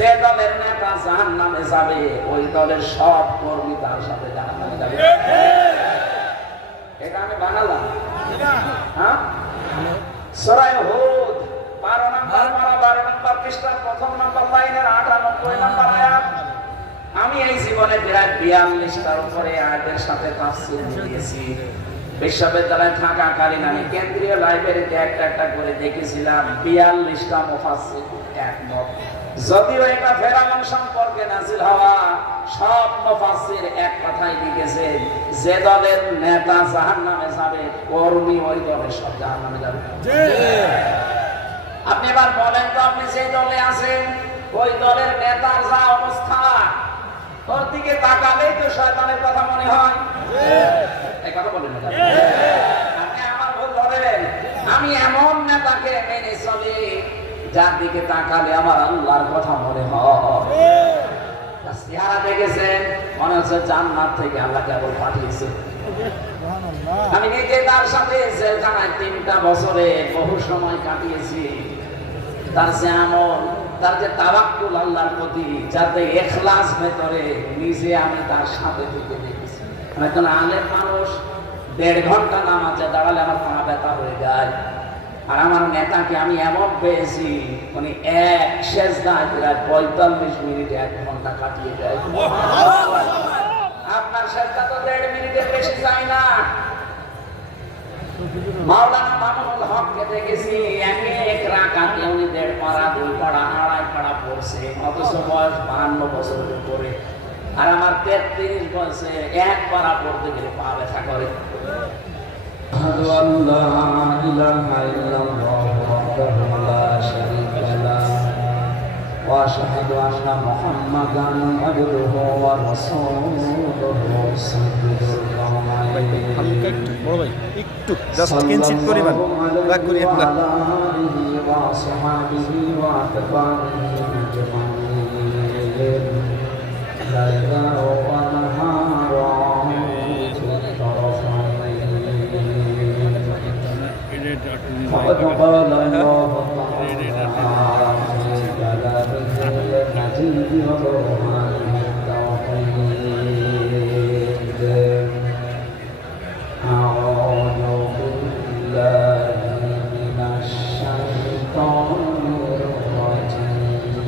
যে দলের নেতা জাহান্নামে যাবে ওই দলের সব কর্মী তার সাথে জাহান্নামে যাবে। এটা আমি বানালাম। হ্যাঁ, সূরা হুদ 12 নম্বর পারা 12 নম্বর পৃষ্ঠার প্রথম নম্বর লাইনের 98 নম্বর আয়াত। আমি এই জীবনে প্রায় 42টার উপরে আয়াতের সাথে তাফসীর দিয়েছি। বিশ্ববিদ্যালয়ে থাকাকালীন আমি কেন্দ্রীয় লাইব্রেরিতে একটা করে দেখেছিলাম 42টা মুফাসসির একমত। যদিও এটা ফেরাউন সম্পর্কে নাযিল হওয়া, সব মুফাসসির এক কথাই লিখেছে, যে দলের নেতা জাহান্নামে যাবে কর্মী ওই দলের সব জাহান্নামে যাবে। আপনি এবার বলেন তো, আপনি যে দলে আছেন ওই দলের নেতার যা অবস্থা, ওর দিকে তাকালেই তো শয়তানের কথা মনে হয়। এই কথা বলেন না, আপনি আমার ভুল ধরেন। আমি এমন নেতাকে মেনে চলি যার দিকে তাকালে আমার আল্লাহর কথা মনে হয়। চেহারা দেখেছেন, মনে হচ্ছে জান্নাত থেকে আল্লাহ কেবল পাঠিয়েছে। আমি নিজে তার সাথে জেলখানায় 3টা বছরে বহু সময় কাটিয়েছি। তার যে আমল, তার যে তাওয়াক্কুল আল্লাহর প্রতি, যাতে ইখলাস ভেতরে, নিজে আমি তার সাথে থেকে দেখেছি। একজন আলেম মানুষ 1.5 ঘন্টা নামাজে দাঁড়ালে আমার পা ব্যথা হয়ে যায়। আর আমার নেতাকে আমি এমন পেয়েছি, মানে এক সেজদায় প্রায় 45 মিনিট 1 ঘন্টা কাটিয়ে যায়। আপনার সেজদা তো 1.5 মিনিটের বেশি যায় না। মাওলানা মামুনুল হককে দেখেছি এক রাকাতে উনি 1.5 পারা 2 পারা 2.5 পারা পড়ছে, অথচ বয়স 52 বছরের উপরে। আর আমার 33 বয়সে 1 পারা পড়তে গেলে পা ব্যথা করে। أشهد أن لا إله إلا الله وحده لا شريك له وأشهد أن محمدا عبده ورسوله سيد الكونين صلى الله عليه وعلى آله وصحبه وأتباعه أجمعين ليلا ونهارا في الطرفين. فقد قال الله تعالى في كلامه المجيد وبرهانه التوحيد. أعوذ بالله من الشيطان الرجيم.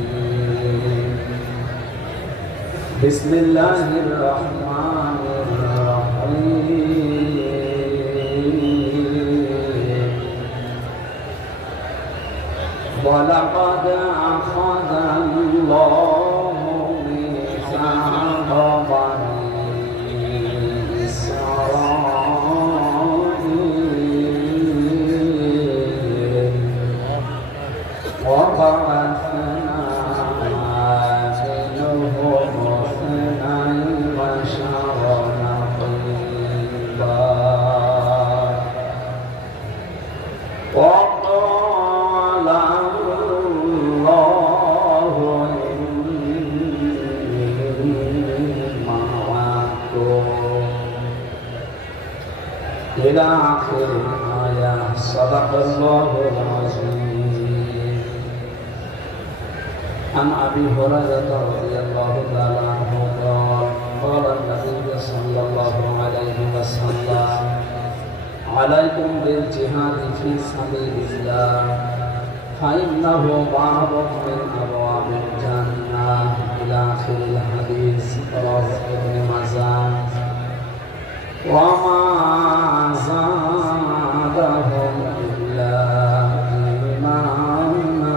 بسم الله الرحمن الرحيم. ولقد أخذ الله ميثاق بني إسرائيل وبعثنا منهم 12 نقيبا وقال الله إني معكم إلى آخر الآية. صدق الله العظيم. عن أبي هريرة رضي الله تعالى عنه قال قال النبي صلى الله عليه وسلم عليكم بالجهاد في سبيل الله فإنه باب من أبواب الجنة إلى آخر الحديث. رواه ابن ماجه. وما زادهم إلا إيمانا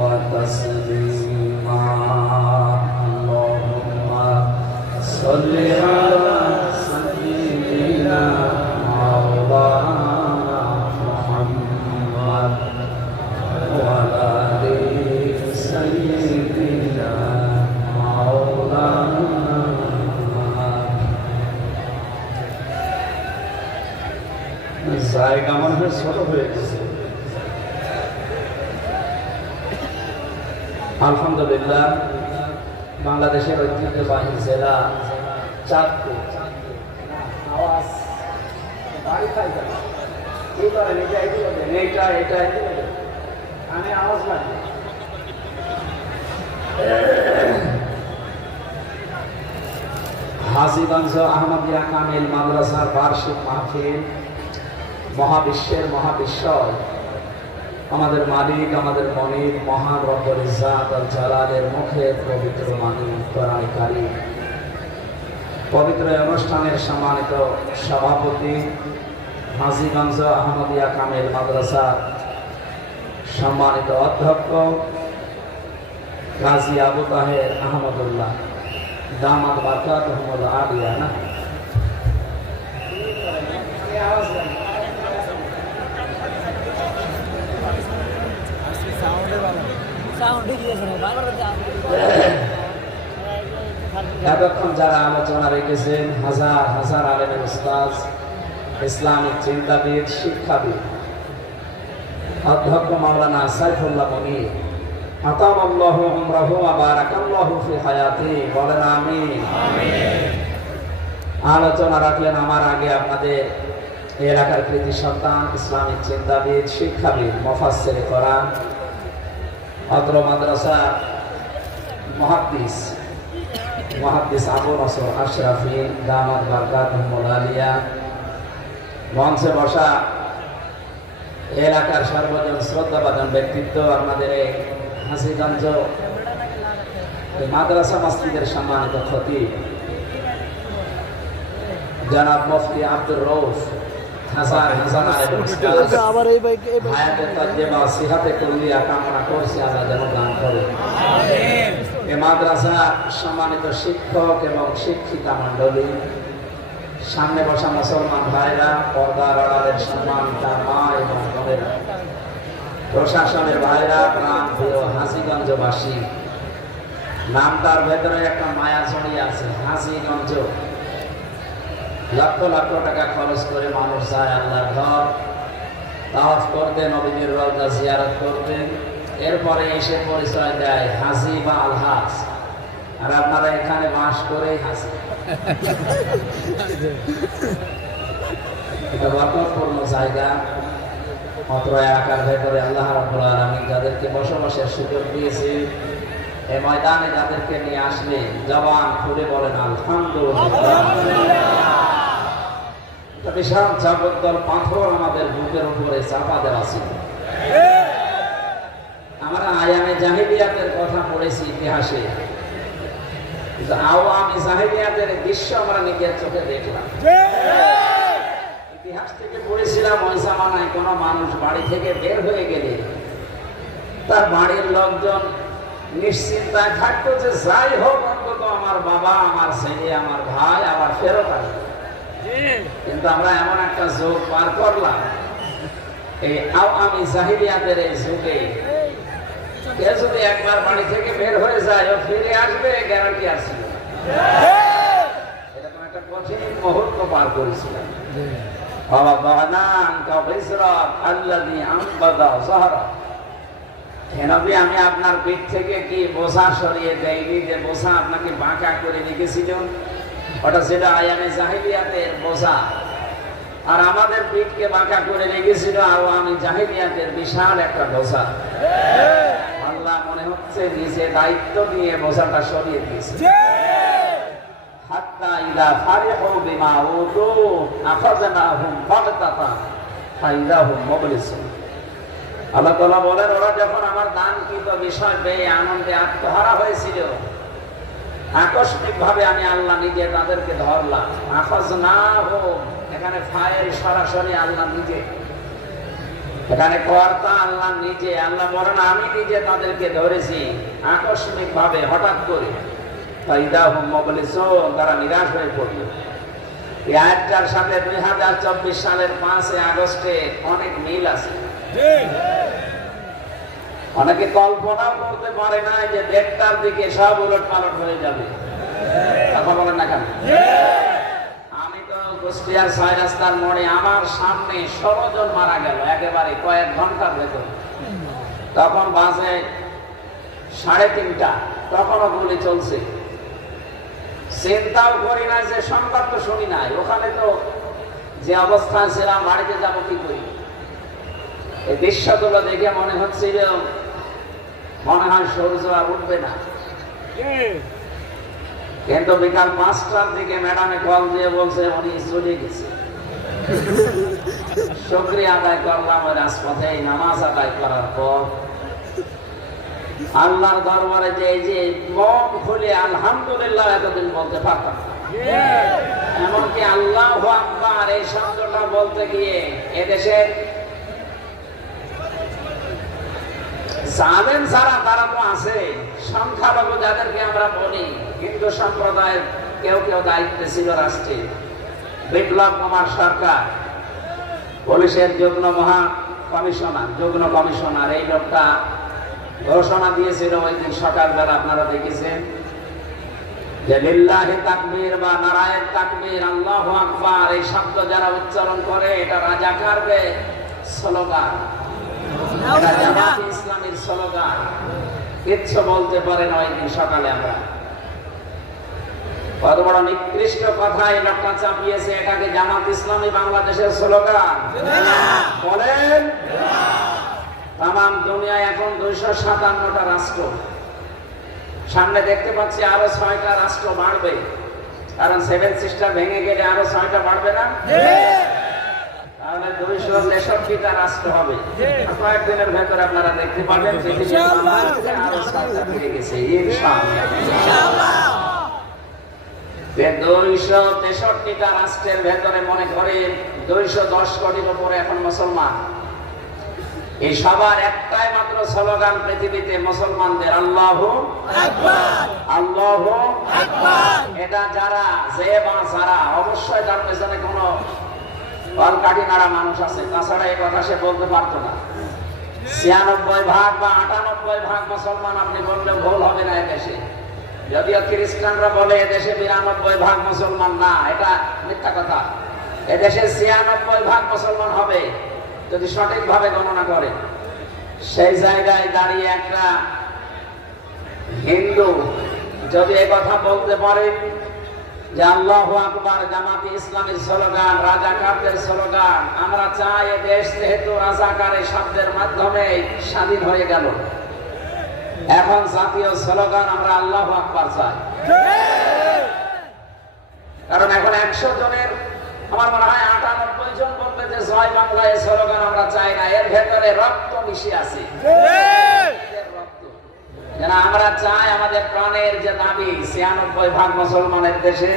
وتسليما. اللهم صل على سيدنا مولانا محمد وعلى آل سيدنا مولانا. জায়গা আমাদের ছোট হয়ে গেছে। আলহামদুলিল্লাহ, বাংলাদেশের ঐতিহ্যবাহী জেলা চাঁদপুর। আওয়াজ বাড়ি খাই যাবে, কি করেন? এটা আমি আওয়াজ লাগে। হাজীগঞ্জ আহমদিয়া কামিল মাদ্রাসার বার্ষিক মাহফিল, মহাবিশ্বের মহাবিশ্বর আমাদের মালিক, আমাদের মনিব মহান রব্বুল ইজ্জাত আল জালালের মুখে পবিত্র বাণী কোরআন কারীম। পবিত্র অনুষ্ঠানের সম্মানিত সভাপতি, হাজীগঞ্জ আহমদিয়া কামিল মাদ্রাসার সম্মানিত অধ্যক্ষ গাজী আবু তাহের আহমদুল্লাহ দামাত বারকাতুহুল আলিয়া। না এতক্ষণ যারা আলোচনা রেখেছেন, হাজার হাজার আলেমের উস্তাদ, ইসলামিক চিন্তাবিদ, শিক্ষাবিদ, অধ্যক্ষ মাওলানা সাইফুল্লাহ মুনীর, আতামাল্লাহু উমরাহু ওয়া বারাকাল্লাহু ফি হায়াতি, বলেন আমিন। আলোচনা রাখলেন আমার আগে আপনাদের এলাকার কৃতি সন্তান, ইসলামিক চিন্তাবিদ, শিক্ষাবিদ, মুফাসসিরে কোরআন, অত্র মাদ্রাসা মুহাদ্দিস আবু নসর আশরাফি দামাত বারকাতুহুল আলিয়া, মঞ্চে বসা এলাকার সর্বজন শ্রদ্ধাভাজন ব্যক্তিত্ব, আপনাদের এই হাজীগঞ্জ মাদ্রাসা মসজিদের সম্মানিত খতিব জনাব মুফতি আব্দুর রউফ হাসান সিহাতে কুল্লিয়া কামনা করছি আল্লাহ যেন দান করে। এ মাদ্রাসার সম্মানিত শিক্ষক এবং শিক্ষিকা মণ্ডলী, সামনে বসা মুসলমান ভাইরা, পর্দার আড়ালের সম্মানিত মা এবং বোনেরা, প্রশাসনের ভাইরা, প্রাণ প্রিয় হাজীগঞ্জবাসী, নামটার ভেতরে একটা মায়া জড়িয়ে আছে। হাজীগঞ্জ লক্ষ লক্ষ টাকা খরচ করে মানুষ যায় আল্লাহর ঘর তাওয়াফ করতে, নবীর রওজা জিয়ারত করতে, এরপরে এসে পরিচয় দেয় হাজী বা আলহাজ। আর আপনারা এখানে বাস করে হাজী। এটা বরকতপূর্ণ জায়গা। অত্র এলাকার ভেতরে আল্লাহ রাব্বুল আলামিন যাদেরকে বসবাসের সুযোগ দিয়েছে, এই ময়দানে যাদেরকে নিয়ে আসলে জবান খুলে বলেন আলহামদুলিল্লাহ। বিশাল জগদ্দল পাথর আমাদের বুকের উপরে চাপা দেওয়া ছিল। আমরা আয়ামে জাহিলিয়াতের কথা পড়েছি ইতিহাসে, কিন্তু আওয়ামী জাহিলিয়াতের দৃশ্য আমরা নিজের চোখে দেখলাম। ইতিহাস থেকে পড়েছিলাম ওই জামানায় কোনো মানুষ বাড়ি থেকে বের হয়ে গেলে তার বাড়ির লোকজন নিশ্চিন্তায় থাকতো যে যাই হোক অন্তত আমার বাবা, আমার ছেলে, আমার ভাই আবার ফেরত আসবে। কিন্তু আমরা এমন একটা যুগ পার করলাম, এই আওয়ামী জাহিলিয়াতের এই যুগে কেউ যদি একবার বাড়ি থেকে বের হয়ে যায় ও ফিরে আসবে গ্যারান্টি আছে। এরকম একটা কঠিন মুহূর্ত পার করেছিলাম। আমি আপনার পিঠ থেকে কি বোঝা সরিয়ে দেয়নি, যে বোঝা আপনাকে বাঁকা করে রেখেছিল, ওটা ছিল আয়ামে জাহিলিয়াতের বোঝা। আর আমাদের পিঠকে বাঁকা করে রেখেছিল আওয়ামী জাহিলিয়াতের বিশাল একটা বোঝা। আল্লাহ মনে হচ্ছে নিজে দায়িত্ব নিয়ে বোঝাটা সরিয়ে দিয়েছে। হাত্তা ইদা ফারিহু বিমা উতু আখাযনাহুম বাগতাতান ফাইযাহুম মুবলিসুন। আল্লাহ তাআলা বলেন, ওরা যখন আমার দানকৃত বিষয় পেয়ে আনন্দে আত্মহারা হয়েছিল, আকস্মিক ভাবে আমি আল্লাহ নিজে তাদেরকে ধরলাম। আখাযনাহুম, এখানে ফাইল সরাসরি আল্লাহ নিজে, এখানে কর্তা আল্লাহ নিজে। আল্লাহ বলেন আমি নিজে তাদেরকে ধরেছি আকস্মিক ভাবে, হঠাৎ করে। ফাইযাহুম মুবলিসুন, তারা নিরাশ হয়ে পড়ল। এই আয়াতটার সাথে 2024 সালের 5 আগস্টে অনেক মিল আছে। অনেকে কল্পনা করতে পারে না যে 1টার দিকে সব উলট পালট হয়ে যাবে। কথা বলেন না কেন? আমি তো কুষ্টিয়ার 6 রাস্তার মোড়ে আমার সামনে 16 জন মারা গেল একেবারে কয়েক ঘন্টার ভেতর। তখন বাজে 3:30, তখনও গুলি চলছে। চিন্তাও করি না, যে সংবাদ তো শুনি নাই। ওখানে তো যে অবস্থায় ছিলাম, বাড়িতে যাবো কি করি। এই দৃশ্যগুলো দেখে মনে হচ্ছিল মনে হয় সূর্য আর উঠবে না। কিন্তু বিকাল 5টার দিকে ম্যাডামে কল দিয়ে বলছে উনি চলে গেছে। শুকরিয়া আদায় করলাম ওই রাজপথে নামাজ আদায় করার পর আল্লাহর দরবারে যে এই যে মন খুলে আলহামদুলিল্লাহ এতদিন বলতে পারতাম না। এমনকি আল্লাহু আকবার এই শব্দটা বলতে গিয়ে এদেশে জালেম যারা তারা তো আছে, সংখ্যালঘু যাদেরকে আমরা বলি হিন্দু সম্প্রদায়ের কেউ কেউ দায়িত্বে ছিল রাষ্ট্রে, বিপ্লব কুমার সরকার পুলিশের যুগ্ম কমিশনার এই লোকটা ঘোষণা দিয়েছিল ওই দিন সকালবেলা, আপনারা দেখেছেন যে লিল্লাহি তাকবীর বা নারায়ে তাকবীর আল্লাহু আকবার এই শব্দ যারা উচ্চারণ করে এটা রাজাকারদের স্লোগান, এটা জামাত ইসলামের স্লোগান। কিচ্ছু বলতে পারে না ওই দিন সকালে। আমরা কত বড় নিকৃষ্ট কথা এই লোকটা চাপিয়েছে, এটাকে জামাত ইসলামী বাংলাদেশের স্লোগান বলেন। তামাম দুনিয়ায় এখন 257টা রাষ্ট্র, সামনে দেখতে পাচ্ছি আরো 6টা রাষ্ট্র বাড়বে, কারণ 7 সিস্টার ভেঙে গেলে আরো 6টা বাড়বে না, তাহলে 263টা রাষ্ট্র হবে। কয়েকদিনের ভেতরে আপনারা দেখতে পাবেন আরো 6টা বেড়ে গেছে ইনশাআল্লাহ। 263টা রাষ্ট্রের ভেতরে মনে করে 210 কোটির উপরে এখন মুসলমান। এই সবার একটাই মাত্র স্লোগান পৃথিবীতে মুসলমানদের, আল্লাহু আকবার, আল্লাহু আকবার। এটা যারা যে বা যারা অবশ্যই তার পেছনে কোনো কলকাঠি নাড়া মানুষ আছে, তাছাড়া এই কথা সে বলতে পারতো না। 96 ভাগ বা 98 ভাগ মুসলমান আপনি বললে ভুল হবে না এদেশে। যদিও খ্রিস্টানরা বলে এদেশে 92 ভাগ মুসলমান, না, এটা মিথ্যা কথা। এদেশে 96 ভাগ মুসলমান হবে যদি সঠিকভাবে গণনা করে। সেই জায়গায় দাঁড়িয়ে একটা হিন্দু যদি এই কথা বলতে পারে যে আল্লাহু আকবার জামাতে ইসলামের স্লোগান, রাজাকারদের স্লোগান, আমরা চাই এ দেশ যেহেতু রাজাকারের শব্দের মাধ্যমে স্বাধীন হয়ে গেল, এখন জাতীয় স্লোগান আমরা আল্লাহু আকবার চাই। কারণ এখন 100 জনের আমার মনে হয় 98 জন বলবে যে জয় বাংলা এই স্লোগান আমরা চাই না, এর ভেতরে রক্ত মিশে আছে। আমরা চাই আমাদের প্রাণের যে দাবি 96 ভাগ মুসলমানের দেশে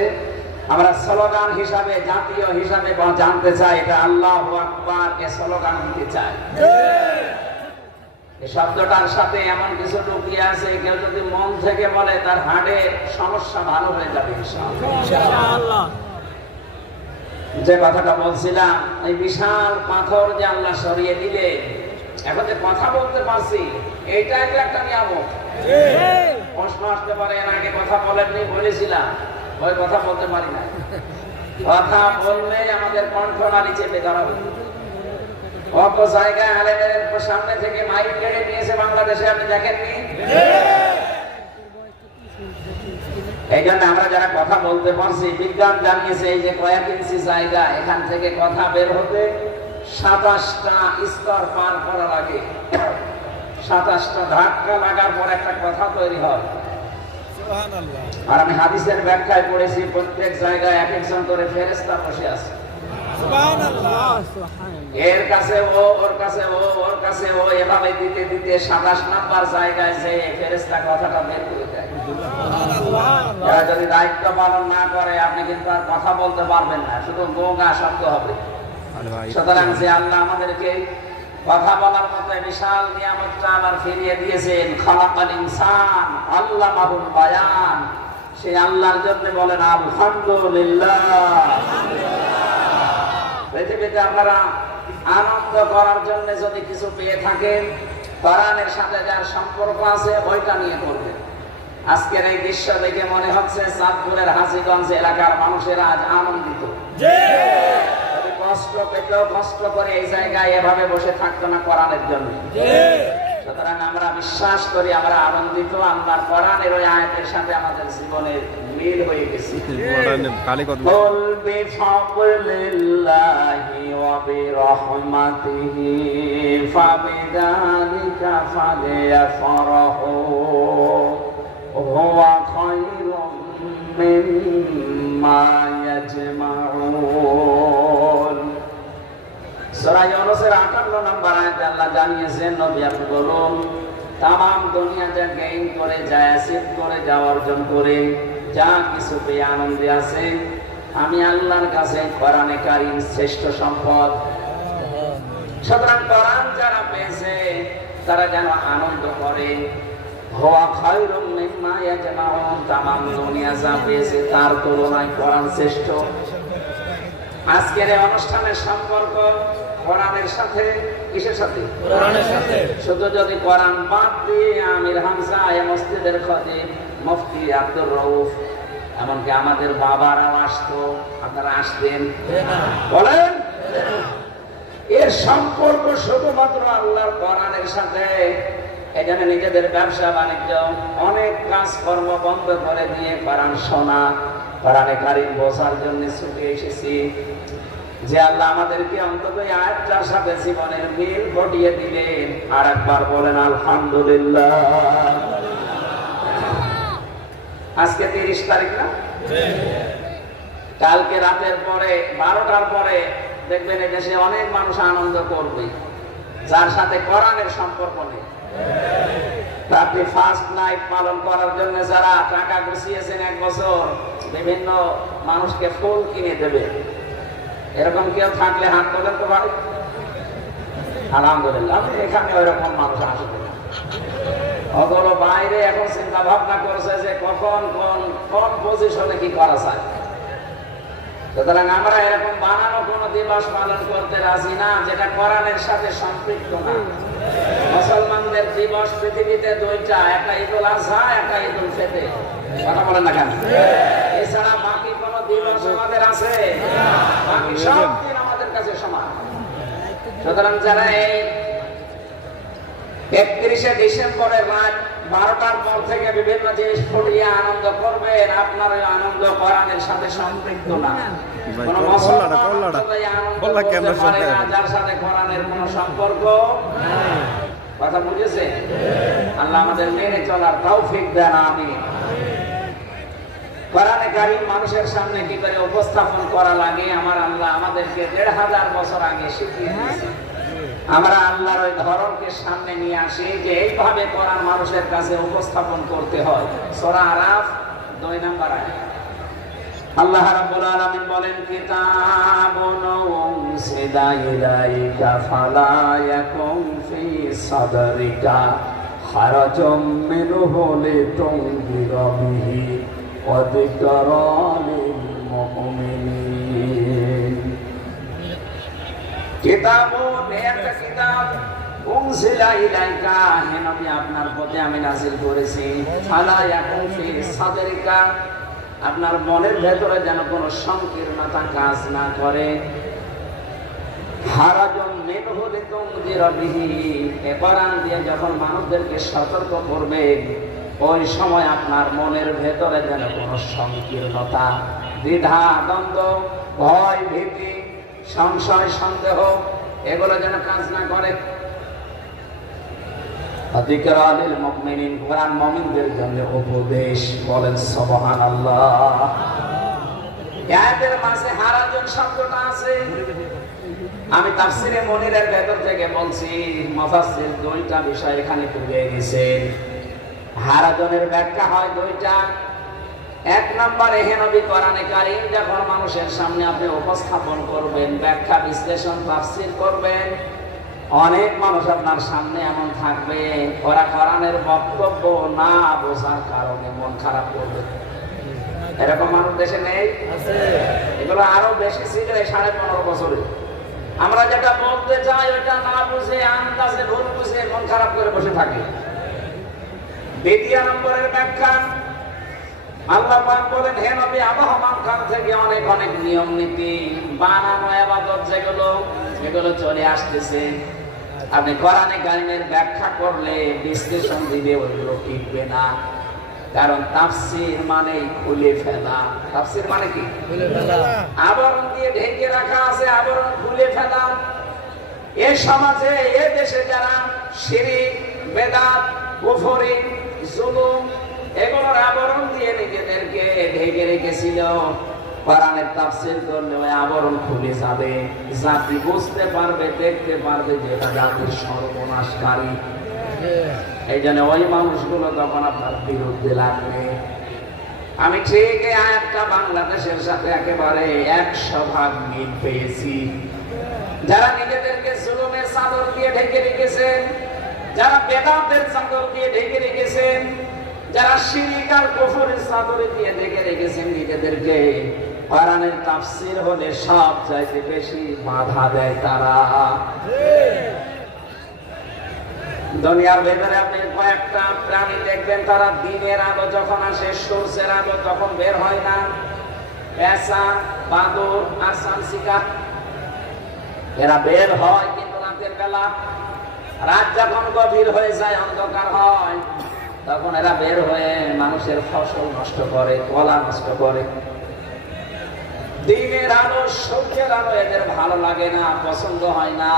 আমরা স্লোগান হিসাবে, জাতীয় হিসাবে জানতে চাই এটা আল্লাহু আকবার, এ স্লোগান দিতে চাই। এই শব্দটার সাথে এমন কিছু লুকিয়ে আছে, কেউ যদি মন থেকে বলে তার হার্টের সমস্যা ভালো হয়ে যাবে ইনশাআল্লাহ। যে কথাটা বলছিলাম, এই বিশাল পাথর যে আল্লাহ সরিয়ে দিলে এখন যে কথা বলতে পারছি, এইটাই তো একটা নিয়ামত। প্রশ্ন আসতে পারে এর আগে কথা বলেননি, বলেছিলাম ওই কথা বলতে পারি না। কথা বললে আমাদের কণ্ঠ নারী চেপে ধরা হবে। কত জায়গায় আলেমের সামনে থেকে মাইক কেড়ে নিয়েছে বাংলাদেশে, আপনি দেখেননি? এই জন্য আমরা যারা কথা বলতে পারছি, বিজ্ঞান জানিয়েছে এই যে কয়েক ইঞ্চি জায়গা, এখান থেকে কথা বের হতে 27টা স্তর পার করা লাগে। 27টা ধাক্কা লাগার পর একটা কথা তৈরি হয়। আর আমি হাদিসের ব্যাখ্যায় পড়েছি প্রত্যেক জায়গায় এক একজন করে ফেরেশতা বসে আছে। এর কাছে ও, ওর কাছে ও, ওর কাছে ও, এভাবে দিতে দিতে 27 নাম্বার জায়গায় যে ফেরেশতা কথাটা বের করে দেয়। এরা যদি দায়িত্ব পালন না করে আপনি কিন্তু আর কথা বলতে পারবেন না, শুধু গোগা শব্দ হবে। সুতরাং যে আল্লাহ আমাদেরকে কথা বলার মতো বিশাল নিয়ামতটা আবার ফিরিয়ে দিয়েছেন, খালাকাল ইনসান আল্লামাহুল বায়ান, সেই আল্লাহর জন্য বলেন আলহামদুলিল্লাহ। পৃথিবীতে আপনারা আনন্দ করার জন্য যদি কিছু পেয়ে থাকেন, কোরআনের সাথে যার সম্পর্ক আছে ওইটা নিয়ে করবেন। আজকের এই দৃশ্য দেখে মনে হচ্ছে চাঁদপুরের হাজীগঞ্জ এলাকার মানুষেরা আজ আনন্দিত। কষ্ট পেতেও কষ্ট করে এই জায়গায় এভাবে বসে থাকতো না কোরআনের জন্য। সুতরাং আমরা বিশ্বাস করি, আমরা আনন্দিত, আল্লাহর কোরআনের ওই আয়াতের সাথে আমাদের জীবনের মিল হয়ে গেছে। কুল বিফাদলিল্লাহি ওয়া বিরহমাতিহি ফাবিযালিকা ফালিয়াফরাহু হুয়া খায়রুম জানিয়েছেন নবী আপনি বলুন তাম দুনিয়াটা গেইন করে যায় অ্যাচিভ করে যা অর্জন করে যা কিছু পেয়ে আনন্দে আছে আমি আল্লাহর কাছে কোরআনে কারীম শ্রেষ্ঠ সম্পদ। সুতরাং কোরআন যারা পেয়েছে তারা যেন আনন্দ করে হুয়া খায়রুম মিম্মা ইয়াজমাউন তামাম দুনিয়া যা পেয়েছে তার তুলনায় কোরআন শ্রেষ্ঠ। আজকের এই অনুষ্ঠানের সম্পর্ক কোরআনের সাথে কিসের সাথে? কোরআনের সাথে। শুধু যদি কোরআন বাদ দিয়ে আমির হামজা এই মসজিদের খতিব মুফতি আব্দুর রউফ এমনকি আমাদের বাবারাও আসতো, আপনারা আসতেন বলেন? এর সম্পর্ক শুধুমাত্র আল্লাহর কোরআনের সাথে। এখানে নিজেদের ব্যবসা বাণিজ্য অনেক কাজকর্ম বন্ধ করে দিয়ে কোরআন শোনা কোরআনে কারীম বোঝার জন্য ছুটে এসেছি। যে আল্লাহ আমাদেরকে অন্তত এই আয়াতটার সাথে জীবনের মিল ঘটিয়ে দিলেন। আর একবার বলেন আলহামদুলিল্লাহ। আজকে 30 তারিখ না? কালকে রাতের পরে 12টার পরে দেখবেন এই দেশে অনেক মানুষ আনন্দ করবে যার সাথে কোরআনের সম্পর্ক নেই। আপনি ফার্স্ট নাইট পালন করার জন্য যারা টাকা গুছিয়েছেন 1 বছর বিভিন্ন মানুষকে ফুল কিনে দেবে, এরকম কেউ থাকলে হাত তোলেন তো ভাই? আলহামদুলিল্লাহ। এখানে ওইরকম মানুষ আসবে না। অতল বাইরে এখন চিন্তা ভাবনা করছে যে কখন কোন পজিশনে কি করা যায়। সুতরাং আমরা এরকম বানানো কোন দিবস পালন করতে রাজি না যেটা কোরআনের সাথে সম্পৃক্ত না। মুসলমানদের দিবস পৃথিবীতে 2টা, একটা ঈদুল আজহা, একটা ঈদুল ফিতর। কথা বলেন না কেন? এছাড়া বাকি কোন দিবস আমাদের আছে? বাকি সব দিন আমাদের কাছে সমান। সুতরাং যারা এই 31শে ডিসেম্বরের রাত 12টার পর থেকে বিভিন্ন জিনিস ফুটিয়ে আনন্দ করবেন, আপনার ওই আনন্দ কোরআনের সাথে সম্পৃক্ত না। কোন মুসলমান যার সাথে কোরআনের কোন সম্পর্ক। কথা বুঝেছে? আল্লাহ আমাদের মেনে চলার তৌফিক দেন, আমিন। কোরআনে কারীম মানুষের সামনে কি করে উপস্থাপন করা লাগে আমার আল্লাহ আমাদেরকে 1500 বছর আগে শিখিয়ে দিয়েছে। আমরা আল্লাহর ওই ধরনকে সামনে নিয়ে আসি যে এইভাবে কোরআন মানুষের কাছে উপস্থাপন করতে হয়। সূরা আরাফ 2 নম্বর আয়াত আল্লাহ রাব্বুল আলামিন বলেন কিতাবুন উনসিলা ইলাইকা ফালা ইয়াকুম ফি সাদরিকা হারাজুম মিনহু লিতুনযিরা বিহি ওয়া যিকরা লিল মুমিনিন। কিতাবুন একটা কিতাব উনসিলা ইলাইকা হে নবী আপনার প্রতি আমি নাযিল করেছি ফালা ইয়াকুম ফি সাদরিকা আপনার মনের ভেতরে যেন কোনো সংকীর্ণতা কাজ না করে। হারাজুম মিনহু লিতুনযিরা বিহি এই কোরআন দিয়ে যখন মানুষদেরকে সতর্ক করবে ওই সময় আপনার মনের ভেতরে যেন কোনো সংকীর্ণতা, দ্বিধা, দ্বন্দ্ব, ভয়, ভীতি, সংশয়, সন্দেহ এগুলো যেন কাজ না করে। যিকরা লিল মুমিনিন কোরআন মুমিনদের জন্য উপদেশ। বলেন সুবহানাল্লাহ। আয়াতের মাঝে হারাজুন শব্দটা আছে। আমি তাফসীরে মুনিরের ভেতর থেকে বলছি মুফাসসির 2টা বিষয় এখানে তুলে এনেছেন। হারাজুনের ব্যাখ্যা হয় 2টা। 1 নম্বরে হে নবী কোরআনে কারীম যখন মানুষের সামনে আপনি উপস্থাপন করবেন, ব্যাখ্যা বিশ্লেষণ তাফসীর করবেন, অনেক মানুষ আপনার সামনে এমন থাকবে ওরা কোরআনের বক্তব্য না বোঝার কারণে মন খারাপ করবে। এরকম মানুষ দেশে নেই? এগুলো আরো বেশি ছিল এই 15.5 বছরে। আমরা যেটা বলতে চাই ওটা না বুঝে আন্দাজে ভুল বুঝে মন খারাপ করে বসে থাকি। 2 নম্বরের ব্যাখ্যা আল্লাহ পাক বলেন হে নবী আবহামান খান থেকে অনেক অনেক নিয়ম নীতি বানানো ইবাদত যেগুলো চলে আসতেছে আপনি কোরআনে কারীমের ব্যাখ্যা করলে বিশ্লেষণ দিলে ওইগুলো টিকবে না। কারণ তাফসীর মানেই খুলে ফেলা। তাফসীর মানে কি? খুলে ফেলা। আবরণ দিয়ে ঢেকে রাখা আছে, আবরণ খুলে ফেলা। এই সমাজে এই দেশে যারা শিরক, বেদাত, কুফরি, জুলুম এগুলোর আবরণ দিয়ে নিজেদেরকে ঢেকে রেখেছিল কোরআনের তাফসীর করলে ওই আবরণ খুলে যাবে, জাতি বুঝতে পারবে, দেখতে পারবে যে এটা জাতির সর্বনাশকারী। এই জন্য ওই মানুষগুলো তখন আপনার বিরুদ্ধে লাগবে। আমি ঠিক এই আয়াতটা বাংলাদেশের সাথে একেবারে 100% মিল পেয়েছি। যারা নিজেদেরকে জুলুমের চাদর দিয়ে ঢেকে রেখেছেন, যারা বেদাতের চাদর দিয়ে ঢেকে রেখেছেন, যারা শিরক আর কুফরের চাদর দিয়ে ঢেকে রেখেছেন নিজেদেরকে, কোরআনের তাফসীর হলে সব চাইতে বেশি বাধা দেয় তারা। দুনিয়ার ভেতরে আপনি কয়েকটা প্রাণী দেখবেন, তারা দিনের আলো যখন আসে, সূর্যের আলো তখন বের হয় না। পেঁচা, বাদুড় আর শামসিকা এরা বের হয় কিন্তু রাতের বেলা। রাত যখন গভীর হয়ে যায়, অন্ধকার হয়, তখন এরা বের হয়ে মানুষের ফসল নষ্ট করে, কলা নষ্ট করে। দিনের আলো, সূর্যের আলো এদের ভালো লাগে না, পছন্দ হয় না।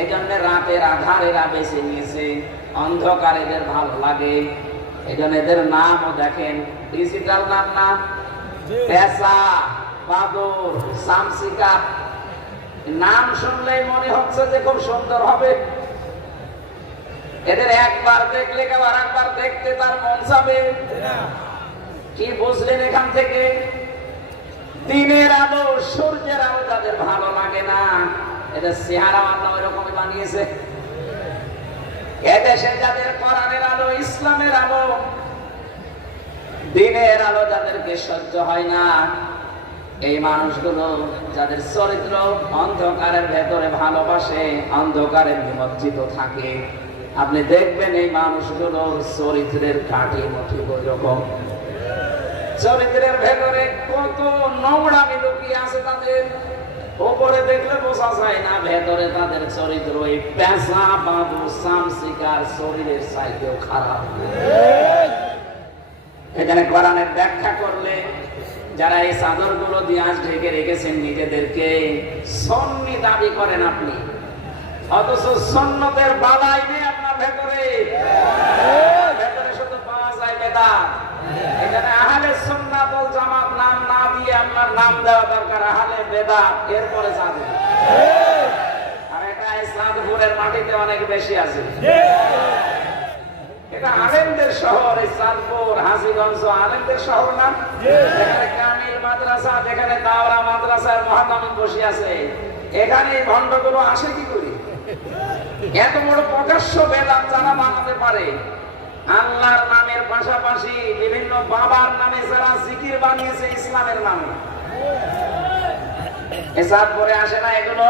এই জন্য রাতের আধার এরা বেছে নিয়েছে, অন্ধকার এদের ভালো লাগে। এই জন্য এদের নামও দেখেন ডিজিটাল নাম না, পেঁচা, বাদুড়, শামসিকা। নাম শুনলেই মনে হচ্ছে যে খুব সুন্দর হবে। এদের একবার দেখলে কেউ আর একবার দেখতে তার মন যাবে। কি বুঝলেন এখান থেকে? দিনের আলো, সূর্যের আলো যাদের ভালো লাগে না, এদের চেহারা আল্লাহ ওইরকমই বানিয়েছে। এদেশে যাদের কোরআনের আলো, ইসলামের আলো, দিনের আলো যাদেরকে সহ্য হয় না, এই মানুষগুলো যাদের চরিত্র অন্ধকারের ভেতরে ভালোবাসে, অন্ধকারে নিমজ্জিত থাকে, আপনি দেখবেন এই মানুষগুলোর চরিত্রের কাঠি মুঠি ওইরকম। চরিত্রের ভেতরে কত নোংরামি লুকিয়ে আছে তাদের, উপরে দেখলে বোঝা যায় না, ভেতরে তাদের চরিত্র এই পেঁচা, বাদুড়, শামসিকার শরীরের চাইতেও খারাপ। এখানে কোরআনের ব্যাখ্যা করলে যারা এই চাদর গুলো দিয়ে আজ ঢেকে রেখেছেন নিজেদেরকে, সুন্নি দাবি করেন আপনি, অথচ সুন্নতের বালাই নেই আপনার ভেতরে। ভেতরে শুধু পাওয়া যায় বেদাত। এখানে আহলে সুন্নাত ওয়াল জামাত নাম না দিয়ে আপনার নাম দেওয়া দরকার আহলে বেদাত, এরপরে যাবে। আর এটা ইসলামপুরের মাটিতে অনেক বেশি আছে। এটা আলেমদের শহর, ইসলামপুর, হাজীগঞ্জ আলেমদের শহর না। এখানে কামিল মাদ্রাসা, যেখানে দাওরা মাদ্রাসার মহাতামিম বসে আছে, এখানে এই ভণ্ডগুলো আসে কি করে? এত বড় প্রকাশ্য বেদাত যারা বানাতে পারে, আল্লাহর নামের পাশাপাশি বিভিন্ন বাবার নামে যারা জিকির বানিয়েছে ইসলামের নামে, এসব করে আসে না এগুলো?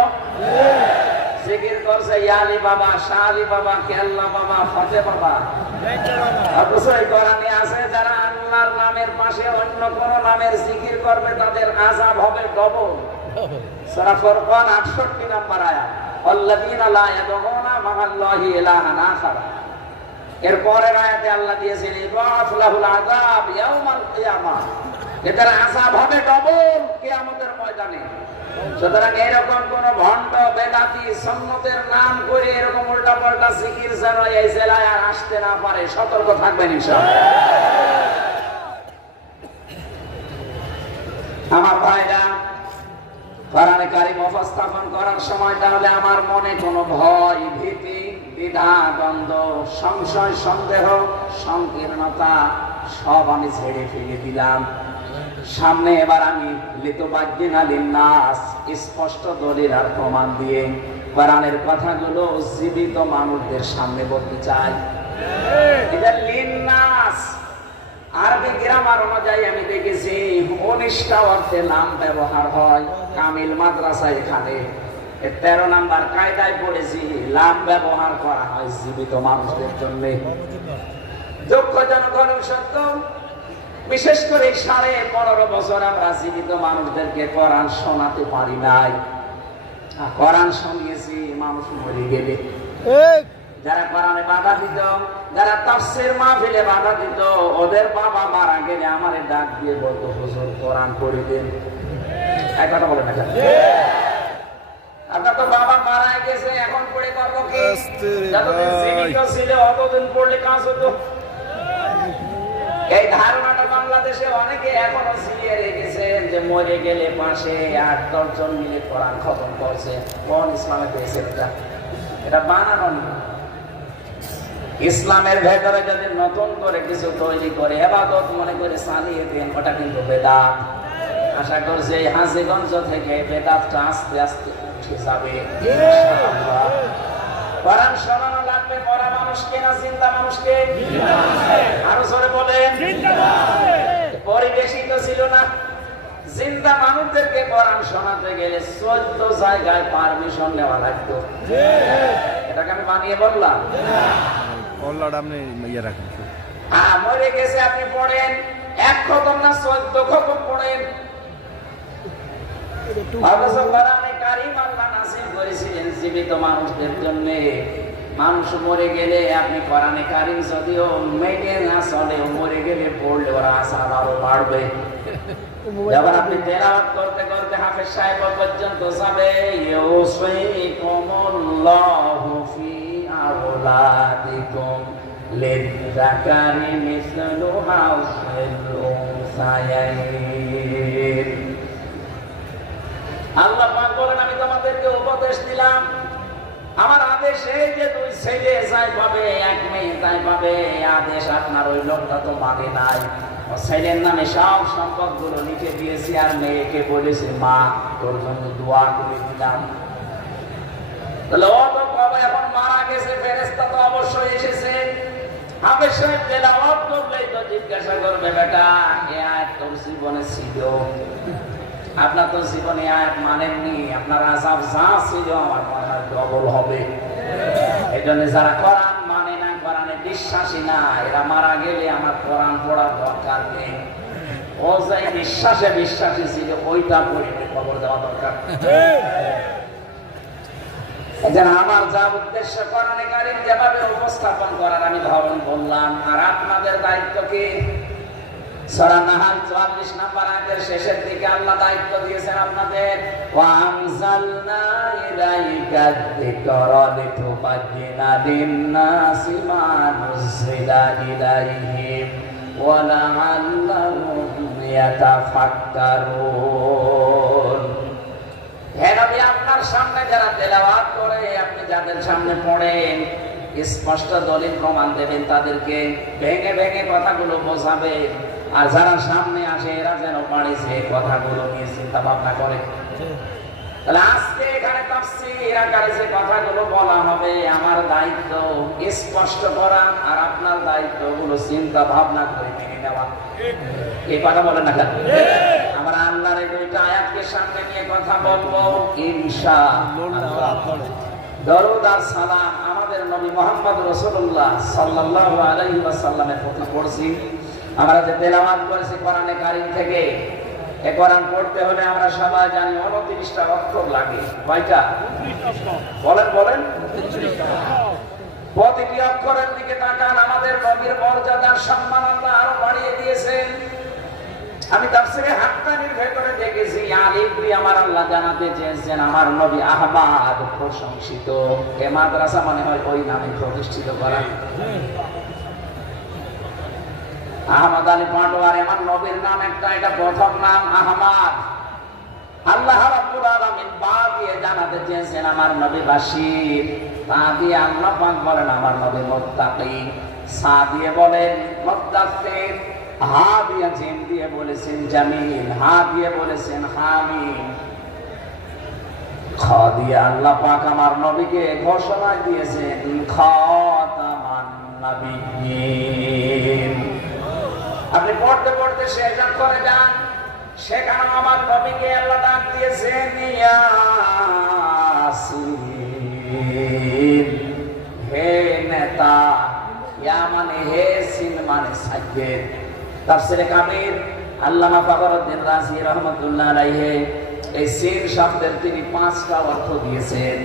জিকির করছে ইয়ালি বাবা, শাহ আলী বাবা, কেল্লা বাবা, ফতে বাবা। অথচ এই কোরআনে আছে যারা আল্লাহর নামের পাশে অন্য কোন নামের জিকির করবে তাদের আযাব হবে ডবল। সূরা ফুরকান 68 নম্বর আয়াত, আল্লাযীনা লা ইয়াদউনা মা'আল্লাহি ইলাহান আখার। এর পরের আয়াতে আল্লাহ দিয়েছেন ইবাআস লাহুল আযাব ইয়াউমাল কিয়ামাহ, এদের আযাব হবে ডবল কিয়ামতের ময়দানে। সুতরাং এরকম কোন ভণ্ড বেদাতি সুন্নতের নাম করে এরকম উল্টা পাল্টা জিকির যেন এই জেলায় আর আসতে না পারে, সতর্ক থাকবেন ইনশাআল্লাহ। আমার ভাইরা, কোরআনে কারীম উপস্থাপন করার সময় তাহলে আমার মনে কোনো ভয়, ভীতি, দ্বিধা, দ্বন্দ্ব, সংশয়, সন্দেহ, সংকীর্ণতা সব আমি ছেড়ে ফেলে দিলাম। সামনে এবার আমি লিতুবাজ্জিনা লিন্নাস, স্পষ্ট দলিল আর প্রমাণ দিয়ে কোরআনের কথাগুলো জীবিত মানুষদের সামনে বলতে চাই। এটা লিন্নাস আরবি গ্রামার অনুযায়ী আমি দেখেছি 19টা অর্থে লাম ব্যবহার হয়। কামিল মাদ্রাসায় এখানে 13 নাম্বার কায়দায় পড়েছি, লাম ব্যবহার করা হয় জীবিত মানুষদের জন্য। দুঃখজনক হলেও সত্য, বিশেষ করে 15.5 বছর আমরা জীবিত মানুষদেরকে কোরআন শোনাতে পারি নাই। কোরআন শুনিয়েছি মানুষ মরে গেলে। যারা কোরআনে বাধা দিত, যারা তাফসীর মাহফিলে বাধা দিত, ওদের বাবা মারা গেলে আমারে ডাক দিয়ে বলতো হুজুর কোরআন পড়ে দেন। এক কথা বলে না, আপনার তো বাবা মারা গেছে, এখন পড়ে করবো কি? যতদিন জীবিত ছিল অতদিন পড়লে কাজ হতো। এই ধারণাটা বাংলা বাংলাদেশে অনেকে এখনো ঝিলিয়ে রেখেছেন যে মরে গেলে পাশে 8-10 জন মিলে কোরআন খতম করছে। কোন ইসলামে পেয়েছে এটা বানানো না। ইসলামের ভেতরে যদি নতুন করে কিছু তৈরি করে ইবাদত মনে করে চালিয়ে দেন, ওটা কিন্তু বেদাত। আশা করছি এই হাজীগঞ্জ থেকে বেদাতটা আস্তে আস্তে উঠে যাবে ইনশাআল্লাহ। কোরআন শোনানো লাগবে মরা মানুষকে না জিন্দা মানুষকে? আরো জোরে বলেন। পরিবেশই তো ছিল না। জিন্দা মানুষদেরকে কোরআন শোনাতে গেলে 14 জায়গায় পারমিশন নেওয়া লাগতো। এটাকে আমি বানিয়ে বললাম? মরে গেছে আপনি পড়েন, 1 খতম না 14 খতম পড়েন। জীবিত মানুষদের জন্য। মানুষ মরে গেলে আপনি কোরআনে কারীম যদিও মেনে না চলেও মরে গেলে পড়লে ওরা আসার আরো বাড়বে। যখন আপনি তেলাওয়াত করতে করতে হাফেজ সাহেব পর্যন্ত যাবে, ইউসিকুমুল্লাহু ফি আওলাদিকুম লিযযাকারি মিসলু হাযিল উনসায়াইন। আল্লাহ পাক বলেন আমি তোমাদেরকে উপদেশ দিলাম, আমার আদেশে যে 2 ছেলে যাই পাবে 1 মেয়ে তাই পাবে, আদেশ আপনার ওই লোকটা তো মানে নাই। ছেলের নামে সব সম্পদ গুলো লিখে দিয়েছি, আর মেয়েকে বলেছে মা তোর জন্য দোয়া করে দিলাম। তাহলে ও তো কবে এখন মারা গেছে, ফেরেশতা তো অবশ্যই এসেছে। হাফেজ সাহেব তেলাওয়াত করলেই তো জিজ্ঞাসা করবে বেটা এ আয়াত তোর জীবনে ছিল? আপনার তো জীবনে আয়াত মানেননি, আপনার আযাব যা ছিল আমার মনে হয় ডবল হবে। এই জন্য যারা কোরআন মানে না, কোরআনে বিশ্বাসী না, এরা মারা গেলে আমার কোরআন পড়ার দরকার নেই। ও যাই বিশ্বাসে বিশ্বাসী ছিল ওইটা পড়ে খবর দেওয়া দরকার। আমার যা উদ্দেশ্য কোরআনে কারীম যেভাবে উপস্থাপন করার আমি ধরন বললাম। আর আপনাদের দায়িত্ব কি? সূরা নাহাল 44 নম্বর আয়াতের শেষের দিকে আল্লাহ দায়িত্ব দিয়েছেন আপনাদের, ওয়া আনজালনা ইলাইকা যিকরা লিতুবায়্যিনা লিন-নাসি মা নুযিলা ইলাইহিম ওয়া লাআল্লাহুম ইয়াতাফাক্কারুন। হে নবী আপনার সামনে যারা তেলাওয়াত করে, আপনি যাদের সামনে পড়েন, স্পষ্ট দলিল প্রমাণ দেবেন, তাদেরকে ভেঙে ভেঙে কথাগুলো বোঝাবেন। আর যারা সামনে আসে এরা যেন পারে সে কথাগুলো নিয়ে চিন্তা ভাবনা করে। তাহলে আজকে এখানে তাফসীর আকারে যে কথাগুলো বলা হবে, আমার দায়িত্ব স্পষ্ট করা, আর আপনার দায়িত্ব হলো চিন্তা ভাবনা করে মেনে নেওয়া। এই কথা বলেন না কেন? আমরা আল্লাহর এই 2টা আয়াতকে সামনে নিয়ে কথা বলবো ইনশাআল্লাহ। দরুদ আর সালাম আমাদের নবী মুহাম্মদ রাসূলুল্লাহ সাল্লাল্লাহু আলাইহি ওয়াসাল্লামের প্রতি পড়ছি। আমরা যে তেলাওয়াত করেছি কোরআনে কারীম থেকে, এই কোরআন পড়তে হলে আমরা সবাই জানি 29টা অক্ষর লাগে। কয়টা? বলেন বলেন। প্রতিটি অক্ষরের দিকে তাকান। আমাদের নবীর মর্যাদার সম্মান আল্লাহ আরো বাড়িয়ে দিয়েছেন। আমি তাফসীরে হাক্কানির ভেতরে দেখেছি আলিফ দিয়ে আমার আল্লাহ জানাতে চেয়েছেন আমার নবী আহমদ প্রশংসিত। এ মাদ্রাসা মানে হয় ওই নামে প্রতিষ্ঠিত করা। আহমদ আলী পাটোয়ার আমার নবীর নাম একটা, এটা প্রথম নাম আহমদ। আল্লাহ রাব্বুল আলামিন বা দিয়ে জানাতে চেয়েছেন আমার নবী বাশীর, তা দিয়ে আল্লাহ পাক বলেন আমার নবী মুত্তাকি, সা দিয়ে বলেন মুদাথ্থির, হা দিয়ে জিম দিয়ে বলেছেন জামিল, হা দিয়ে বলেছেন হামিম, খ দিয়ে আল্লাহ পাক আমার নবীকে ঘোষণা দিয়েছেন খাতামান নাবিয়্যিন। আপনি পড়তে পড়তে শেষ করে যান, সেখানে আমার নবীকে আল্লাহ ডাক দিয়েছেন ইয়াসিন। হে নেতা, ইয়া মানে হে, সিন মানে সাজ্জেদ। তাফসীরে কাবীর আল্লামা ফখরুদ্দীন রাজি রাহমাতুল্লাহ আলাইহি এই সিন শব্দের তিনি 5টা অর্থ দিয়েছেন।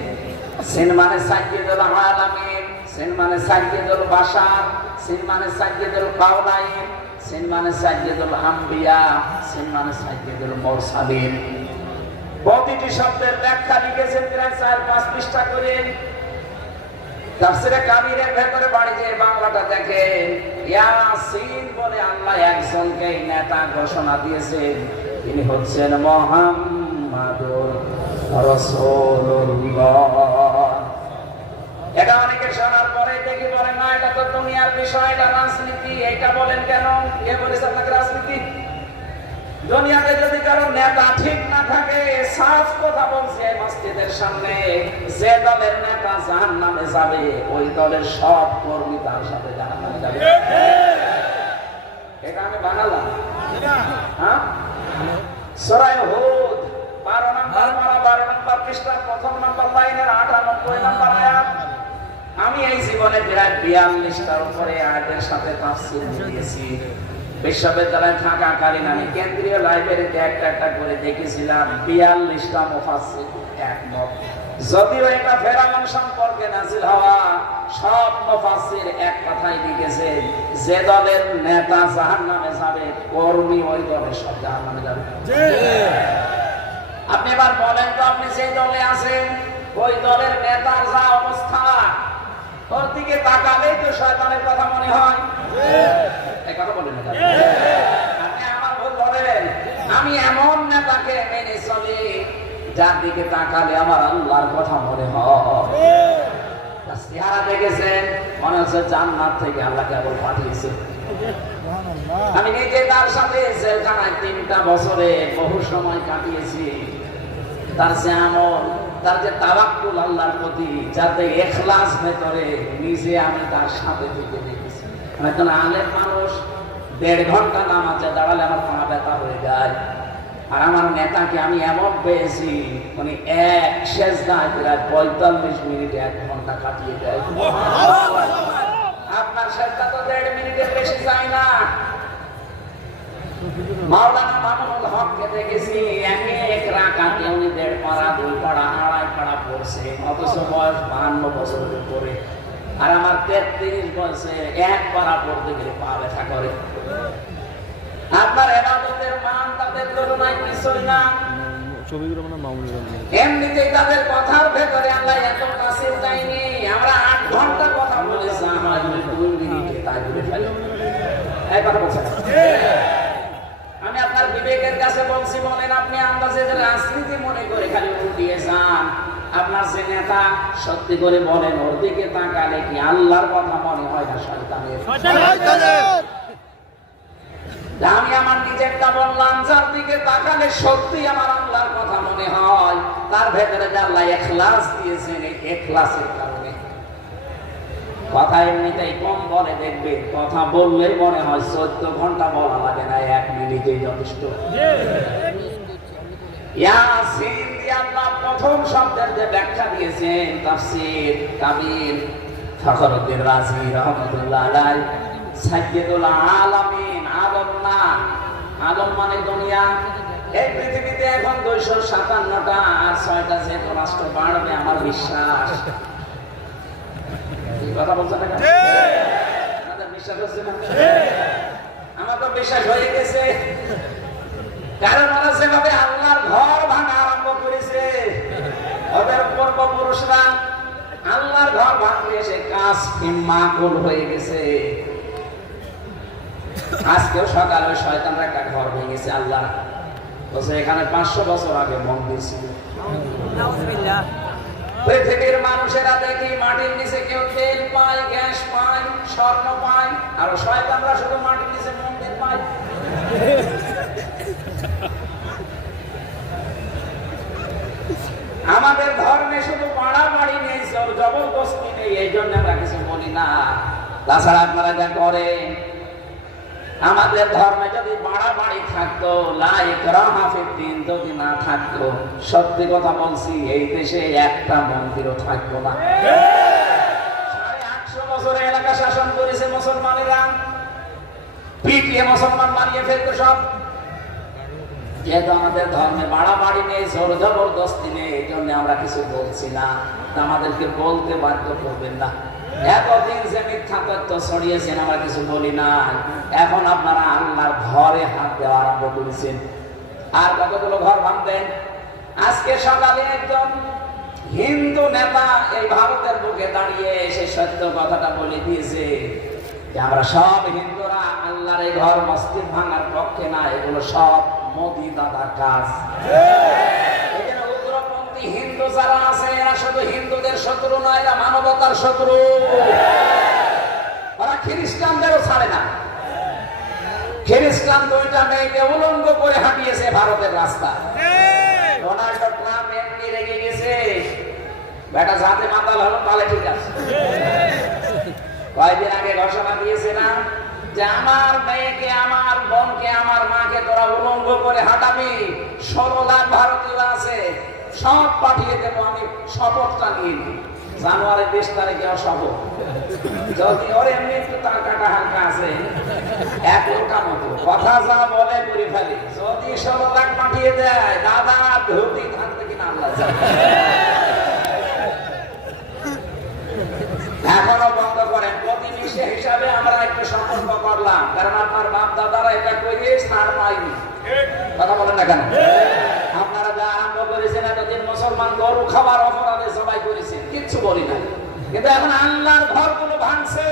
সিন মানে সাজ্জেদুল আলামিন, সিন মানে সাজ্জেদুল বাশার, সিন মানে সাজ্জেদুল কাওনাইন, সিন মানে সাজ্জেদুল আম্বিয়া, সিন মানে সাজ্জেদুল মুরসালিন। প্রতিটি শব্দের ব্যাখ্যা লিখেছেন প্রায় 4-5 পৃষ্ঠা করে। তাফসীরে কাবীরের ভেতরে বাড়ি যে বাংলাটা দেখেন, ইয়াসিন বলে আল্লাহ একজনকে নেতা ঘোষণা দিয়েছেন, তিনি হচ্ছেন মুহাম্মাদুর রাসূলুল্লাহ। এটা অনেকে শোনার পরে দেখি বলে না এটা তো দুনিয়ার বিষয়, এটা রাজনীতি। এটা বলেন কেন? কে বলেছে আপনাকে রাজনীতি? দুনিয়াতে যদি কারো নেতা ঠিক না থাকে, সাফ কথা বলছে মসজিদের সামনে, যে দলের নেতা জাহান্নামে যাবে ওই দলের সব কর্মী তার সাথে জাহান্নামে যাবে। এটা আমি বানালাম। হ্যাঁ, সূরা হুদ 12 নম্বর পারা 12 নম্বর পৃষ্ঠার 1 নম্বর লাইনের 98 নম্বর আয়াত। আমি এই জীবনে প্রায় 42টার উপরে আয়াতের সাথে তাফসীর দিয়েছি। বিশ্ববিদ্যালয়ে থাকাকালীন আমি কেন্দ্রীয় লাইব্রেরিতে একটা করে দেখেছিলাম 42টা মুফাসসির একমত। যদিও এটা ফেরাউন সম্পর্কে নাযিল হওয়া, সব মুফাসসির এক কথাই লিখেছে, যে দলের নেতা জাহান্নামে যাবে কর্মী ওই দলের সব জাহান্নামে যাবে। আপনি এবার বলেন তো, আপনি যে দলে আছেন ওই দলের নেতার যা অবস্থা, ওর দিকে তাকালেই তো শয়তানের কথা মনে হয়। এই কথা বলেন না, আপনি আমার ভুল ধরেন। আমি এমন নেতাকে মেনে চলি যার দিকে তাকালে আমার আল্লাহর কথা মনে হয়। চেহারা দেখেছেন, মনে হচ্ছে জান্নাত থেকে আল্লাহ কেবল পাঠিয়েছে। আমি নিজে তার সাথে জেলখানায় 3টা বছরে বহু সময় কাটিয়েছি। তার যে আমল, তার যে তাওয়াক্কুল আল্লাহর প্রতি, যাতে ইখলাস ভেতরে, নিজে আমি তার সাথে থেকে দেখেছি। একজন আলেম মানুষ 1.5 ঘন্টা নামাজে দাঁড়ালে আমার পা ব্যথা হয়ে যায়, আর আমার নেতাকে আমি এমন পেয়েছি মানে এক সেজদায় প্রায় 45 মিনিট 1 ঘন্টা কাটিয়ে দেয়। আপনার সেজদা তো 1.5 মিনিটের বেশি যায় না। মাওলানা মামুনুল হককে দেখেছি এক রাকাতে উনি 1.5 পারা 2 পারা 2.5 পারা পড়ছে, অথচ বয়স 52 বছরের উপরে। আর আমার 33 বয়সে 1 পারা পড়তে গেলে পা ব্যথা করে। আপনার ইবাদতের মান তাদের তুলনায় কিছুই না। এমনিতেই তাদের কথার ভেতরে আল্লাহ এত তাসির দেয়নি। আমরা 8 ঘন্টা কথা বলেছি, আমার 2 মিনিটে তাই বলে ফেলে। এই কথা বলছেন। আমি আপনার বিবেকের কাছে বলছি, বলেন আপনি আন্দাজে যে রাজনীতি মনে করে খালি উঠিয়ে যান, আপনার যে নেতা সত্যি করে বলেন ওর দিকে তাকালে কি আল্লাহর কথা মনে হয় না শয়তানের? আমি আমার নিজেরটা বললাম, যার দিকে তাকালে সত্যি আমার আল্লাহর কথা মনে হয়, তার ভেতরে যে আল্লাহ ইখলাস দিয়েছেন, এই ইখলাসের কারণে। কথা এমনিতেই কম বলে, দেখবে কথা বললেই মনে হয় 14 ঘন্টা বলা লাগে না, 1 মিনিটেই যথেষ্ট। ইয়াসিন দিয়ে আল্লাহ প্রথম শব্দের যে ব্যাখ্যা দিয়েছেন, তাফসীর কাবীর ফখরুদ্দিন রাজি রাহমাতুল্লাহ আলাইহি, সাইয়্যিদুল আলামিন, আলম না, আলম মানে দুনিয়া। এই পৃথিবীতে এখন 257টা আর 6টা যে রাষ্ট্র বাড়বে আমার বিশ্বাস। কথা বলছেন না? আপনাদের বিশ্বাস হচ্ছে না? আমার তো বিশ্বাস হয়ে গেছে। কারণ ওরা যেভাবে আল্লাহর ঘর ভাঙা আরম্ভ করেছে, ওদের পূর্বপুরুষরা আল্লাহর ঘর ভাঙতে এসে কাজ মাকুল হয়ে গেছে। আজকেও সকালে শয়তানরা একটা ঘর ভেঙেছে আল্লাহ বলছে, এখানে 500 বছর আগে মন্দির ছিল। পৃথিবীর মানুষেরা দেখি মাটির নিচে কেউ তেল পায়, গ্যাস পায়, স্বর্ণ পায়, আর শয়তানরা শুধু মাটির নিচে মন্দির পায়। আমাদের ধর্মে শুধু বাড়াবাড়ি নেই, জবরদস্তি নেই, এই জন্য আমরা কিছু বলি না। তাছাড়া আপনারা যা করেন, আমাদের ধর্মে যদি বাড়াবাড়ি থাকতো, লা ইকরাহা ফিদ্দীন যদি না থাকতো, সত্যি কথা বলছি এই দেশে একটা মন্দিরও থাকতো না। 850 বছরে এলাকা শাসন করেছে মুসলমানেরা, পিটিয়ে মুসলমান বানিয়ে ফেলতো সব। যেহেতু আমাদের ধর্মে বাড়াবাড়ি নেই, জোর জবরদস্তি নেই, এই জন্য আমরা কিছু বলছি না। আমাদেরকে বলতে বাধ্য করবেন না। এতদিন যে মিথ্যা তথ্য ছড়িয়েছেন আমরা কিছু বলি না। এখন আপনারা আল্লাহর ঘরে হাত দেওয়া আরম্ভ করেছেন। আর কতগুলো ঘর ভাঙবেন? আজকে সকালে একজন হিন্দু নেতা এই ভারতের বুকে দাঁড়িয়ে এসে সত্য কথাটা বলে দিয়েছে যে আমরা সব হিন্দুরা আল্লাহর এই ঘর মসজিদ ভাঙার পক্ষে না, এগুলো সব মোদি দাদার কাজ। এখানে উগ্রপন্থী হিন্দু যারা আছে এরা শুধু হিন্দুদের শত্রু নয়, এরা মানবতার শত্রু। ওরা খ্রিস্টানদেরও ছাড়ে না। খ্রিস্টান 2টা মেয়েকে উলঙ্গ করে হাঁটিয়েছে ভারতের রাস্তা। ডোনাল্ড ট্রাম্প এমনি রেগে গেছে, বেটা যাতে মাতাল হলো তাহলে ঠিক আছে। কয়েকদিন আগে ঘোষণা দিয়েছে না যে আমার মেয়েকে, আমার বোনকে, আমার মাকে তোরা উলঙ্গ করে হাঁটাবি, 16 লাখ ভারতীয় আছে, সব পাঠিয়ে দেবো। আমি শপথটা নিয়ে নিই, জানুয়ারি 20 তারিখে শপথ। যদি ওর এমনি একটু টাকাটা হালকা আছে, এক লোকা মতো কথা যা বলে করে ফেলি। যদি 16 লাখ পাঠিয়ে দেয়, দাদা ধুতি থাকবে কিনা আল্লাহ জানে। এখনো বন্ধ করেন। প্রতিবেশী হিসাবে আমরা একটু সম্পর্ক করলাম, কারণ আপনার বাপ দাদারা এটা করে ছাড় পাইনি। কথা বলেন না কেন? আপনারা যা আরম্ভ করেছেন এতদিন মুসলমান গরু খাবার অপরাধে সবাই করেছেন, কিচ্ছু বলি না। কিন্তু এখন আল্লাহর ঘরগুলো ভাঙছে।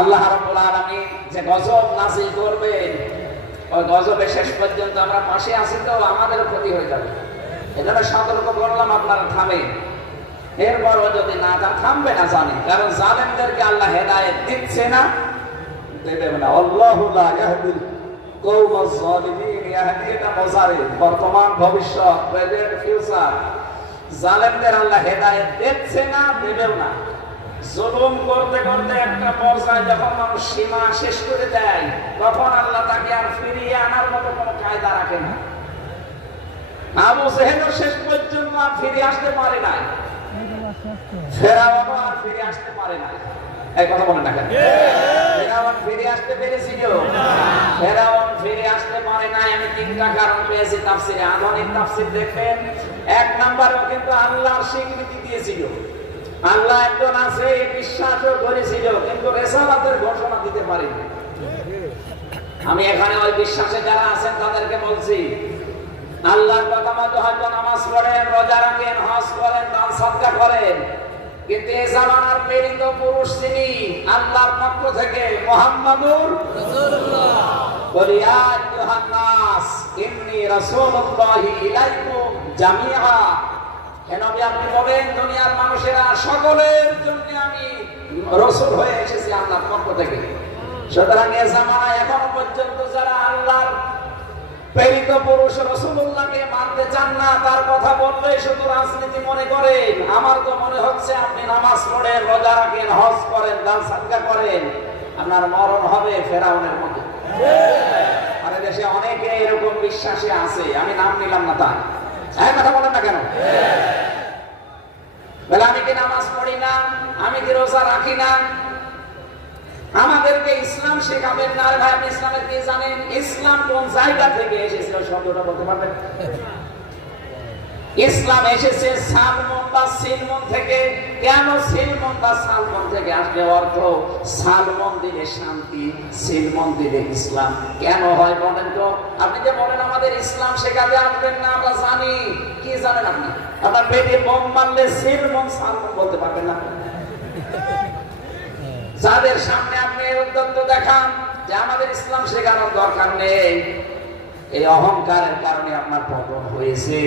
আল্লাহ রাব্বুল আলামিন যে গজব নাযিল করবেন, ওই গজবের শেষ পর্যন্ত আমরা পাশে আছি, তো আমাদের ক্ষতি হয়ে যাবে। এজন্য সতর্ক করলাম, আপনারা থামেন। এরপরও যদি না থামবে না জানি, কারণ জালেমদেরকে আল্লাহ হেদায়েত দিচ্ছে না, দেবে না। আল্লাহু লা ইয়াহদিল কওমাজ জালিমিন। ইয়াহদি এটা মুজারিদ, বর্তমান, ভবিষ্যৎ, প্রেজেন্ট, ফিউচার। জালেমদের আল্লাহ হেদায়েত দিচ্ছে না, দেবেও না। জুলুম করতে করতে একটা পর্যায়ে যখন মানুষ সীমা শেষ করে দেয়, তখন আল্লাহ তাকে আর ফিরিয়ে আনার মতো কোনো কায়দা রাখে না। আবু জেহেলও শেষ পর্যন্ত আর ফিরে আসতে পারে নাই, ফেরাউনও আর ফিরে আসতে পারে নাই। এই কথা বলেন না কেন? ফেরাউন ফিরে আসতে পেরেছিল? ফেরাউন ফিরে আসতে পারে নাই। আমি 3টা কারণ পেয়েছি তাফসিরে। আধুনিক তাফসির দেখেন, 1 নম্বরেও কিন্তু আল্লাহর স্বীকৃতি দিয়েছিল, আল্লাহ একজন আছে বিশ্বাসও করেছিল, কিন্তু রিসালাতের ঘোষণা দিতে পারেনি। আমি এখানে ওই বিশ্বাসে যারা আছেন তাদেরকে বলছি, আল্লাহর কথা মতো হয়তো নামাজ পড়েন, রোজা রাখেন, হজ করেন, দান সদকা করেন, কিন্তু এই জামানার প্রেরিত পুরুষ যিনি আল্লাহর পক্ষ থেকে, মুহাম্মাদুর রাসূলুল্লাহ, বলি ইয়া আইয়ুহান নাস ইন্নী রাসূলুল্লাহি ইলাইকুম জামিআ। কেন আপনি বলেন দুনিয়ার মানুষেরা সকলের জন্য আমি রাসূল হয়ে এসেছি আল্লাহর পক্ষ থেকে। সুতরাং এই জামানায় এখনো পর্যন্ত যারা আল্লাহর প্রেরিত পুরুষ রাসূলুল্লাহকে মানতে চান না, তার কথা বললে শুধু রাজনীতি মনে করেন। আমার তো মনে হচ্ছে আপনি নামাজ পড়েন, রোজা রাখেন, হজ করেন, দান সাদকা করেন, আপনার মরণ হবে ফেরাউনের মতো। আমাদের দেশে অনেকে এরকম বিশ্বাসী আছে, আমি নাম নিলাম না, তাই এক কথা বলেন না কেন? বলে আমি কি নামাজ পড়ি না, আমি কি রোজা রাখি না, আমাদেরকে ইসলাম শেখাবেন না। আর ভাই, আপনি ইসলামের কি জানেন? ইসলাম কোন জায়গা থেকে এসেছিল শব্দটা বলতে পারবেন? ইসলাম এসেছে সালমন বা সিলমন থেকে। কেন সিলমন বা সালমন থেকে আসলে? অর্থ সালমন দিলে শান্তি, সিলমন দিলে ইসলাম। কেন হয় বলেন তো? আপনি যে বলেন আমাদের ইসলাম শেখাতে আসবেন না, আমরা জানি। কি জানেন আপনি? আপনার পেটে বোম মারলে সিলমন সালমন বলতে পারবেন না। যাদের সামনে আপনি উদ্যত দেখান যে আমাদের ইসলাম শেখানোর দরকার নেই, এই অহংকারের কারণে আপনার পতন হয়েছে।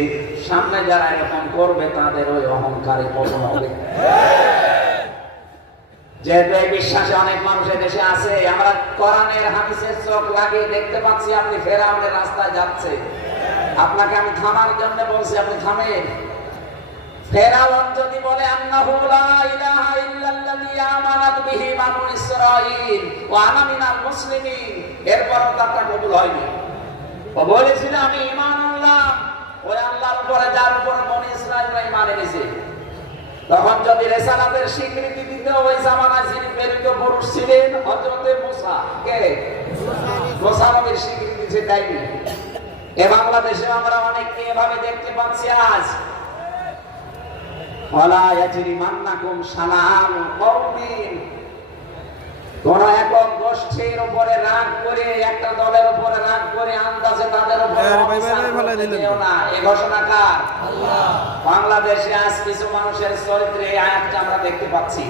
সামনে যারা এরকম করবে তাদের ওই অহংকারে পতন হবে। যেহেতু এই বিশ্বাসে অনেক মানুষের দেশে আছে, আমরা কোরআনের হাদিসের চোখ লাগিয়ে দেখতে পাচ্ছি আপনি ফেরাউনের রাস্তায় যাচ্ছে। আপনাকে আমি থামার জন্য বলছি, আপনি থামেন। ফেরাউন যদি বলে আন্নাহু লা ইলাহা ইল্লাল্লাযী আমানাত বিহি বানু ইসরাঈল ওয়া আনা মিনাল মুসলিমিন, এরপরও তারটা কবুল হয়নি। ও বলেছিল আমি ঈমান আনলাম ওই আল্লাহর উপরে যার উপর বনি ইসরাঈলরা ঈমান এনেছে। তখন যদি রিসালাতের স্বীকৃতি দিতে ওই জামানায় যিনি প্রেরিত পুরুষ ছিলেন হযরতে মুসা, কে? মুসা নবীর স্বীকৃতি দিতে দেয়নি। এ বাংলাদেশে আমরা অনেককে এভাবে দেখতে পাচ্ছি আজ। ওয়ালা ইয়াজরিমান্নাকুম শানাআনু কওমিন, কোন একক গোষ্ঠীর উপরে রাগ করে, একটা দলের উপরে রাগ করে আন্দাজে তাদের উপরে এই ঘোষণা কার? আল্লাহ। বাংলাদেশে আজ কিছু মানুষের চরিত্রে এই আয়াতটা আমরা দেখতে পাচ্ছি।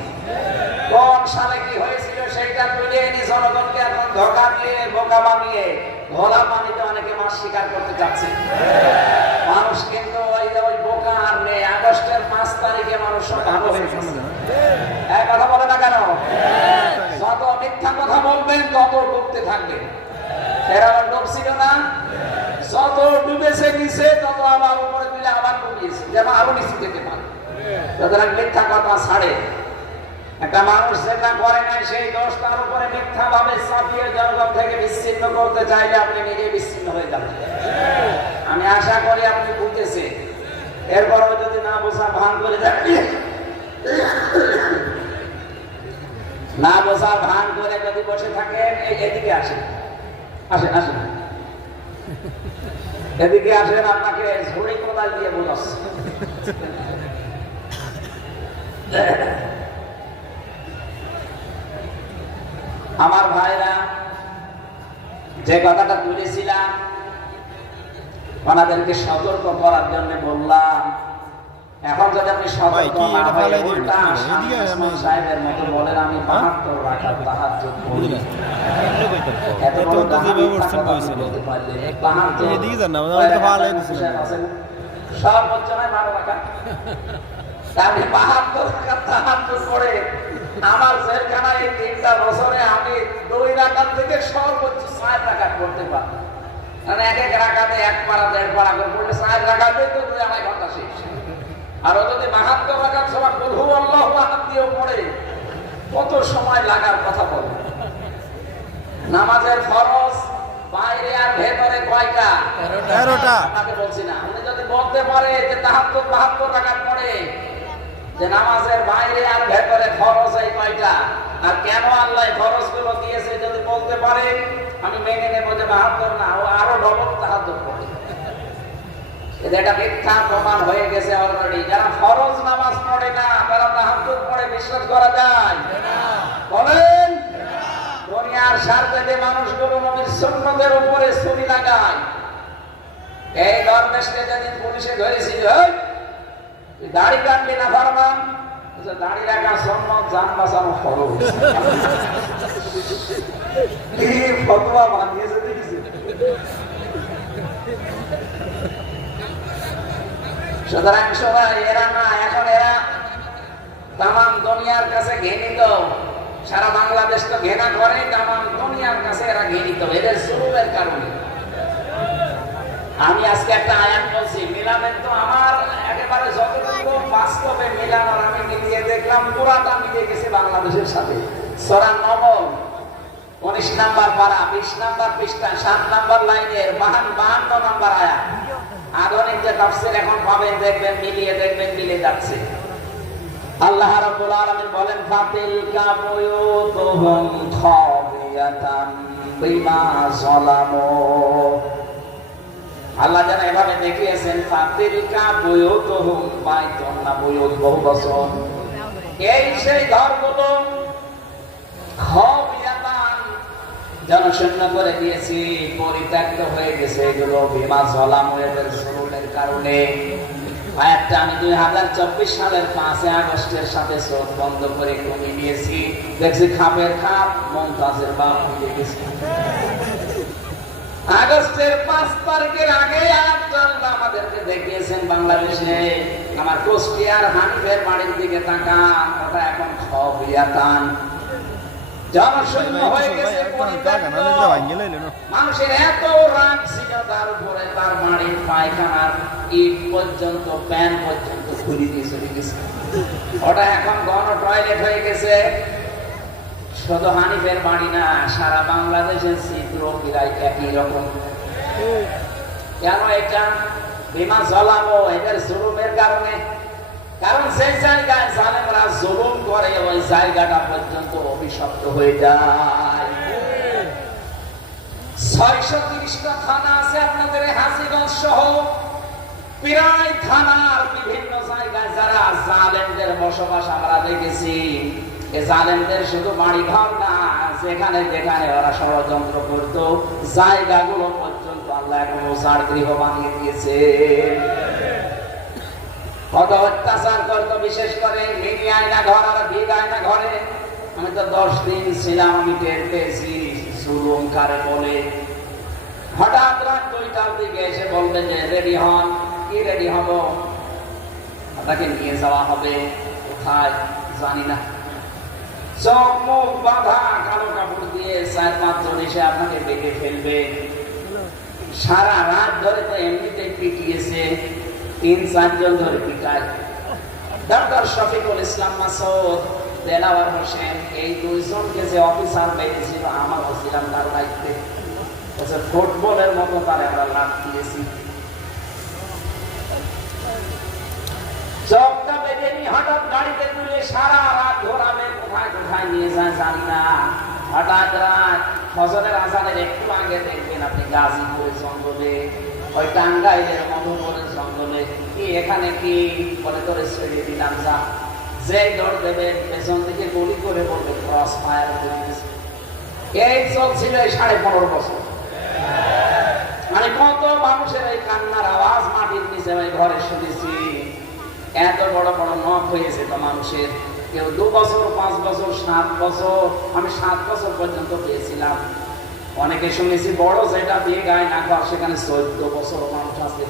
কোন সালে কি হয়েছিল সেটা তুলে এনে জনগণকে এখন ধোঁকা দিয়ে বোকা বানিয়ে ঘোলা পানিতে অনেকে মাছ শিকার করতে চাচ্ছে। মানুষ কিন্তু ওই বোকা আর নেই। আগস্টের 5 তারিখে মানুষ সব ভালো হয়ে গেছে। এক কথা বলে না কেন? যত মিথ্যা কথা বলবেন তত ডুবতে থাকবেন। এরা আবার ডুবছিল না, যত ডুবেছে নিচে তত আবার উপরে তুলে আবার ডুবিয়েছে, যেন আরো নিচে যেতে পারে। সুতরাং মিথ্যা কথা ছাড়ে। একটা মানুষ যেটা করে নাই সেই দোষ তার উপরে মিথ্যা ভাবে চাপিয়ে জনগণ থেকে বিচ্ছিন্ন করতে চাইলে আপনি নিজে বিচ্ছিন্ন হয়ে যাবেন। আমি আশা করি আপনি বুঝতেছেন। এরপরও যদি না বোঝা ভান করে যাবেন, না বোঝা ভান করে যদি বসে থাকেন, এদিকে আসেন, আসেন আসেন, এদিকে আসেন, আপনাকে ঝুড়ি কোদাল দিয়ে বোঝাচ্ছে। আমার ভাইরা, যে কথাটা তুলেছিলাম ওনাদেরকে সতর্ক করার জন্য বললাম। এখন যদি আপনি সতর্ক না হয়ে উল্টা সাহেবের মতো বলেন আমি 72 রাকাত তাহাজ্জুদ পড়ি, এত বড় সর্বোচ্চ নয় 12 রাকাত, আমি 72 রাকাত তাহাজ্জুদ পড়ে আমার জেলখানায় 3টা বছরে আমি 2 রাকাত থেকে সর্বোচ্চ 4 রাকাত করতে পারি। মানে এক রাকাতে 1 পারা 1.5 পারা করে পড়লে 4 রাকাতে তো 2-2.5 ঘন্টা শেষ। আর যদি 72 রাকাত সবার কুল হুয়াল্লাহু আহাদ দিয়েও পড়ে কত সময় লাগার কথা বলে। নামাজের ফরজ বাইরে আর ভেতরে কয়টা? 13টা। আপনাকে বলছি না, উনি যদি বলতে পারে যে তাহাজ্জুদ 72 রাকাত পড়ে, যে নামাজের বাইরে আর ভেতরে ফরজ এই কয়টা, আর কেন আল্লাহ ফরজ গুলো দিয়েছে যদি বলতে পারে, আমি মেনে নেব যে 72 না, ও আরো ডবল তাহাজ্জুদ পড়ে। এটা মিথ্যা প্রমাণ হয়ে গেছে অলরেডি। যারা ফরজ নামাজ পড়ে না তারা তাহাজ্জুদ পড়ে বিশ্বাস করা যায় না? বলেন। দুনিয়ার স্বার্থে যে মানুষগুলো নবীর সুন্নতের উপরে ছুরি লাগায়, এই দরবেশকে যেদিন পুলিশে ধরেছিল, দাড়ি কাটলি না ফরমান, দাড়ি রাখা সুন্নত, জান বাঁচানো ফরজ, এই ফতোয়া বানিয়েছে দেখেছি। সুতরাং সবাই এরা না, এখন এরা তামাম দুনিয়ার কাছে ঘৃণিত। সারা বাংলাদেশ তো ঘৃণা করে, তামাম দুনিয়ার কাছে এরা ঘৃণিত এদের জুলুমের কারণে। আমি আজকে একটা আয়াত বলছি, মিলাবেন তো আমার একেবারে যতটুকু বাস্তবে মিলানোর আমি মিলিয়ে দেখলাম পুরাটা মিলিয়ে গেছে বাংলাদেশের সাথে। সূরা নমল 19 নাম্বার পারা 20 নাম্বার পৃষ্ঠা 7 নাম্বার লাইনের 52 নাম্বার আয়াত। আধুনিক যে তাফসীর এখন পাবেন দেখবেন, মিলিয়ে দেখবেন মিলে যাচ্ছে। আল্লাহ রাব্বুল আলামিন বলেন ফাতিলকা বুয়ুতুহুম খাবিয়াতাম বিমা যালামু। আল্লাহ যেন এভাবে দেখিয়েছেন ফাতিলকা বুয়ুতুহুম, বাইতুন না বুয়ুত বহু বচন, এই সেই ঘরগুলো খাবিয়াতান জনশূন্য করে দিয়েছি, পরিত্যক্ত হয়ে গেছে এগুলো বিমা যালামু, এদের জুলুমের কারণে। আয়াতটা আমি 2024 সালের 5 আগস্টের সাথে চোখ বন্ধ করে কমিয়ে নিয়েছি, দেখছি খাপের খাপ মমতাজের বাপ মিলে গেছে। আগস্টের 5 তারিখের আগে আল্লাহ আমাদেরকে দেখিয়েছেন বাংলাদেশে। আমার কুষ্টিয়ার হানিফের বাড়ির দিকে তাকান, ওটা এখন খাবিয়াতান, জনশূন্য হয়ে গেছে, মানুষের এত রাগ ছিল তার উপরে, তার বাড়ির পায়খানার ইট পর্যন্ত প্যান পর্যন্ত খুলে দিয়ে চলে গেছে। ওটা এখন গণ টয়লেট হয়ে গেছে। শুধু হানিফের বাড়ি না, সারা বাংলাদেশের চিত্র প্রায় একই রকম। কেন? এটা বিমা জ্বলাবো এদের জুলুমের কারণে। কারণ সেই জায়গায় জালেমরা জুলুম করে ওই জায়গাটা পর্যন্ত অভিশপ্ত হয়ে যায়। 630টা থানা আছে আপনাদের হাজীগঞ্জ সহ, প্রায় থানার বিভিন্ন জায়গায় যারা জালেমদের বসবাস আমরা দেখেছি। এই জালেমদের শুধু বাড়ি ঘর না, যেখানে যেখানে ওরা ষড়যন্ত্র করতো জায়গাগুলো পর্যন্ত আল্লাহ এখন উজাড় গৃহ বানিয়ে দিয়েছে। কত অত্যাচার করতো, বিশেষ করে মিনি আয়না ঘর আর বিগ আয়না ঘরে। আমি তো 10 দিন ছিলাম, আমি টের পেয়েছি জুলুম কারে বলে। হঠাৎ রাত 2টার দিকে এসে বলবে যে রেডি হন। কি রেডি হব? আপনাকে নিয়ে যাওয়া হবে কোথায় জানি না। চোখ মুখ বাঁধা, কালো কাপড় দিয়ে 4-5 জন এসে আপনাকে বেঁধে ফেলবে। সারা রাত ধরে তো এমনিতে পিটিয়েছে, 3-4 জন ধরে পিটায়। ডক্টর শফিকুল ইসলাম মাসুদ, দেলাওয়ার হোসেন, এই 2 জনকে যে অফিসার বেঁধেছিল আমারও ছিলাম তার দায়িত্বে। ফুটবলের মতো তার আমরা লাভ দিয়েছি। চোখটা বেঁধে নিয়ে হঠাৎ গাড়িতে তুলে সারা রাত ঘোরাবে, কোথায় কোথায় নিয়ে যায় জানি না। হঠাৎ রাত ফজরের আজানের একটু আগে দেখবেন আপনি গাজীপুরের জঙ্গলে, ওই টাঙ্গাইলের মধুপুরের জঙ্গলে। কি এখানে কি বলে তোরে ছেড়ে দিলাম যা। যে দৌড় দেবে পেছন থেকে গুলি করে বলবে ক্রস ফায়ার করে দিয়েছে। এই চলছিল এই 15.5 বছর। মানে কত মানুষের এই কান্নার আওয়াজ মাটির নিচে আমি ঘরে শুনেছি। এত বড় বড় নখ হয়েছে তো মানুষের। কেউ 2 বছর, 5 বছর, 7 বছর। আমি 7 বছর পর্যন্ত পেয়েছিলাম। অনেকে শুনেছি বড় যেটা দিয়ে গায়ে না ঘর, সেখানে 14 বছর মানুষ আছে।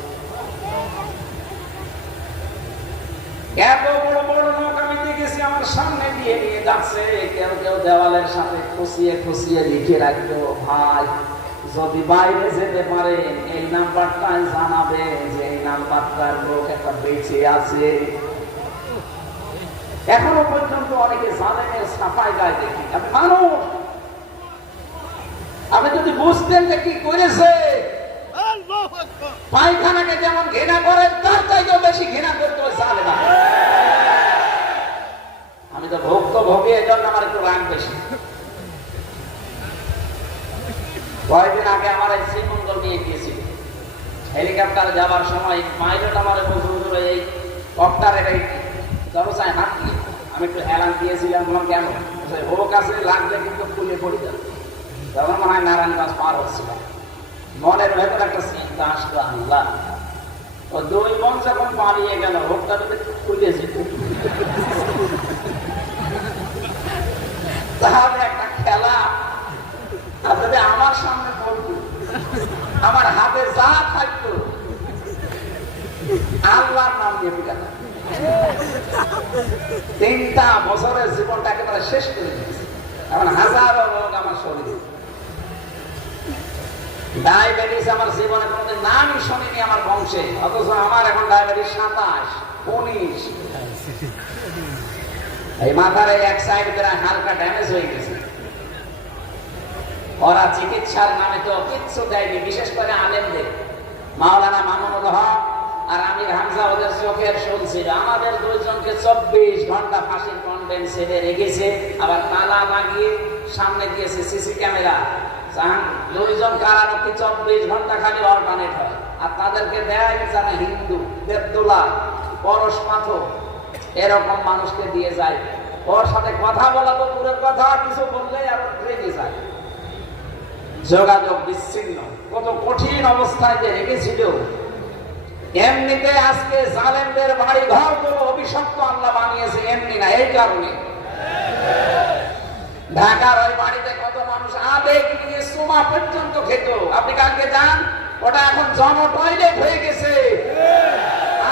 এত বড় বড় নখ আমি দেখেছি, আমার সামনে দিয়ে নিয়ে যাচ্ছে। কেউ কেউ দেওয়ালের সাথে খুশিয়ে খুশিয়ে লিখে রাখতো, ভাই যদি বাইরে যেতে পারেন এই নাম্বারটাই জানাবে যে এই নাম্বারটার লোক একটা বেঁচে আছে। এখনো পর্যন্ত অনেকে জালেমের সাফাই গায়ে দেখি। আপনি মানুষ, আপনি যদি বুঝতেন যে কি করেছে, পায়খানাকে যেমন ঘৃণা করেন তার চাইতেও বেশি ঘৃণা করতে হয় জালেমা। আমি তো ভুক্তভোগী, এই জন্য আমার একটু রাগ বেশি। কয়েকদিন আগে আমার এই শ্রীমঙ্গল নিয়ে গিয়েছিল, হেলিকপ্টারে যাবার সময় পাইলট আমার বলছিল এই কপ্টারের এই দরজায় হাত দিয়ে। আমি একটু হেলান দিয়েছিলাম, বললাম কেন? ওর কাছে লাগবে কিন্তু খুলে পড়ে যাবে। তখন মনে হয় নারায়ণগঞ্জ পার হচ্ছিল। মনের ভেতর একটা চিন্তা আসলো, আল্লাহ ও 2 মন যখন পালিয়ে গেল, হোকটা যদি খুলে যেত তাহলে একটা খেলা আপনাদের আমার সামনে পড়তো, আমার হাতে যা থাকতো আল্লাহর নাম দিয়ে পিটাতাম। 3টা বছরের জীবনটা একেবারে শেষ করে দিয়েছে। এখন হাজারো রোগ আমার শরীরে। ডায়াবেটিস আমার জীবনে কোনোদিন নামই শুনিনি আমার বংশে, অথচ আমার এখন ডায়াবেটিস 27, 19। এই মাথার এক সাইড প্রায় হালকা ড্যামেজ হয়ে গেছে। ওরা চিকিৎসার নামে তো কিচ্ছু দেয়নি, বিশেষ করে আলেমদের। মাওলানা মামুনুল হক আর আমির হামজা ওদের চোখের শুনছিল। আমাদের 2 জনকে 24 ঘন্টা ফাঁসির কনভেনশনে রেখেছে, আবার তালা লাগিয়ে সামনে দিয়েছে সিসি ক্যামেরা। 2 জন কারারক্ষী 24 ঘন্টা খালি অল্টারনেট হয়। আর তাদেরকে দেয় যারা হিন্দু, দেবদোলা, পরশ পাথর, এরকম মানুষকে দিয়ে যায়। ওর সাথে কথা বলা তো দূরের কথা, কিছু বললেই আবার রেগে যায়। যোগাযোগ বিচ্ছিন্ন। কত কঠিন অবস্থায় যে রেখেছিল। এমনিতে আজকে জালেমদের বাড়ি ঘর গুলো অভিশপ্ত আল্লাহ বানিয়েছে, এমনি না, এই কারণে। ঢাকার ওই বাড়িতে কত মানুষ আবেগ নিয়ে সুমা পর্যন্ত খেত। আপনি কালকে যান, ওটা এখন জন টয়লেট হয়ে গেছে।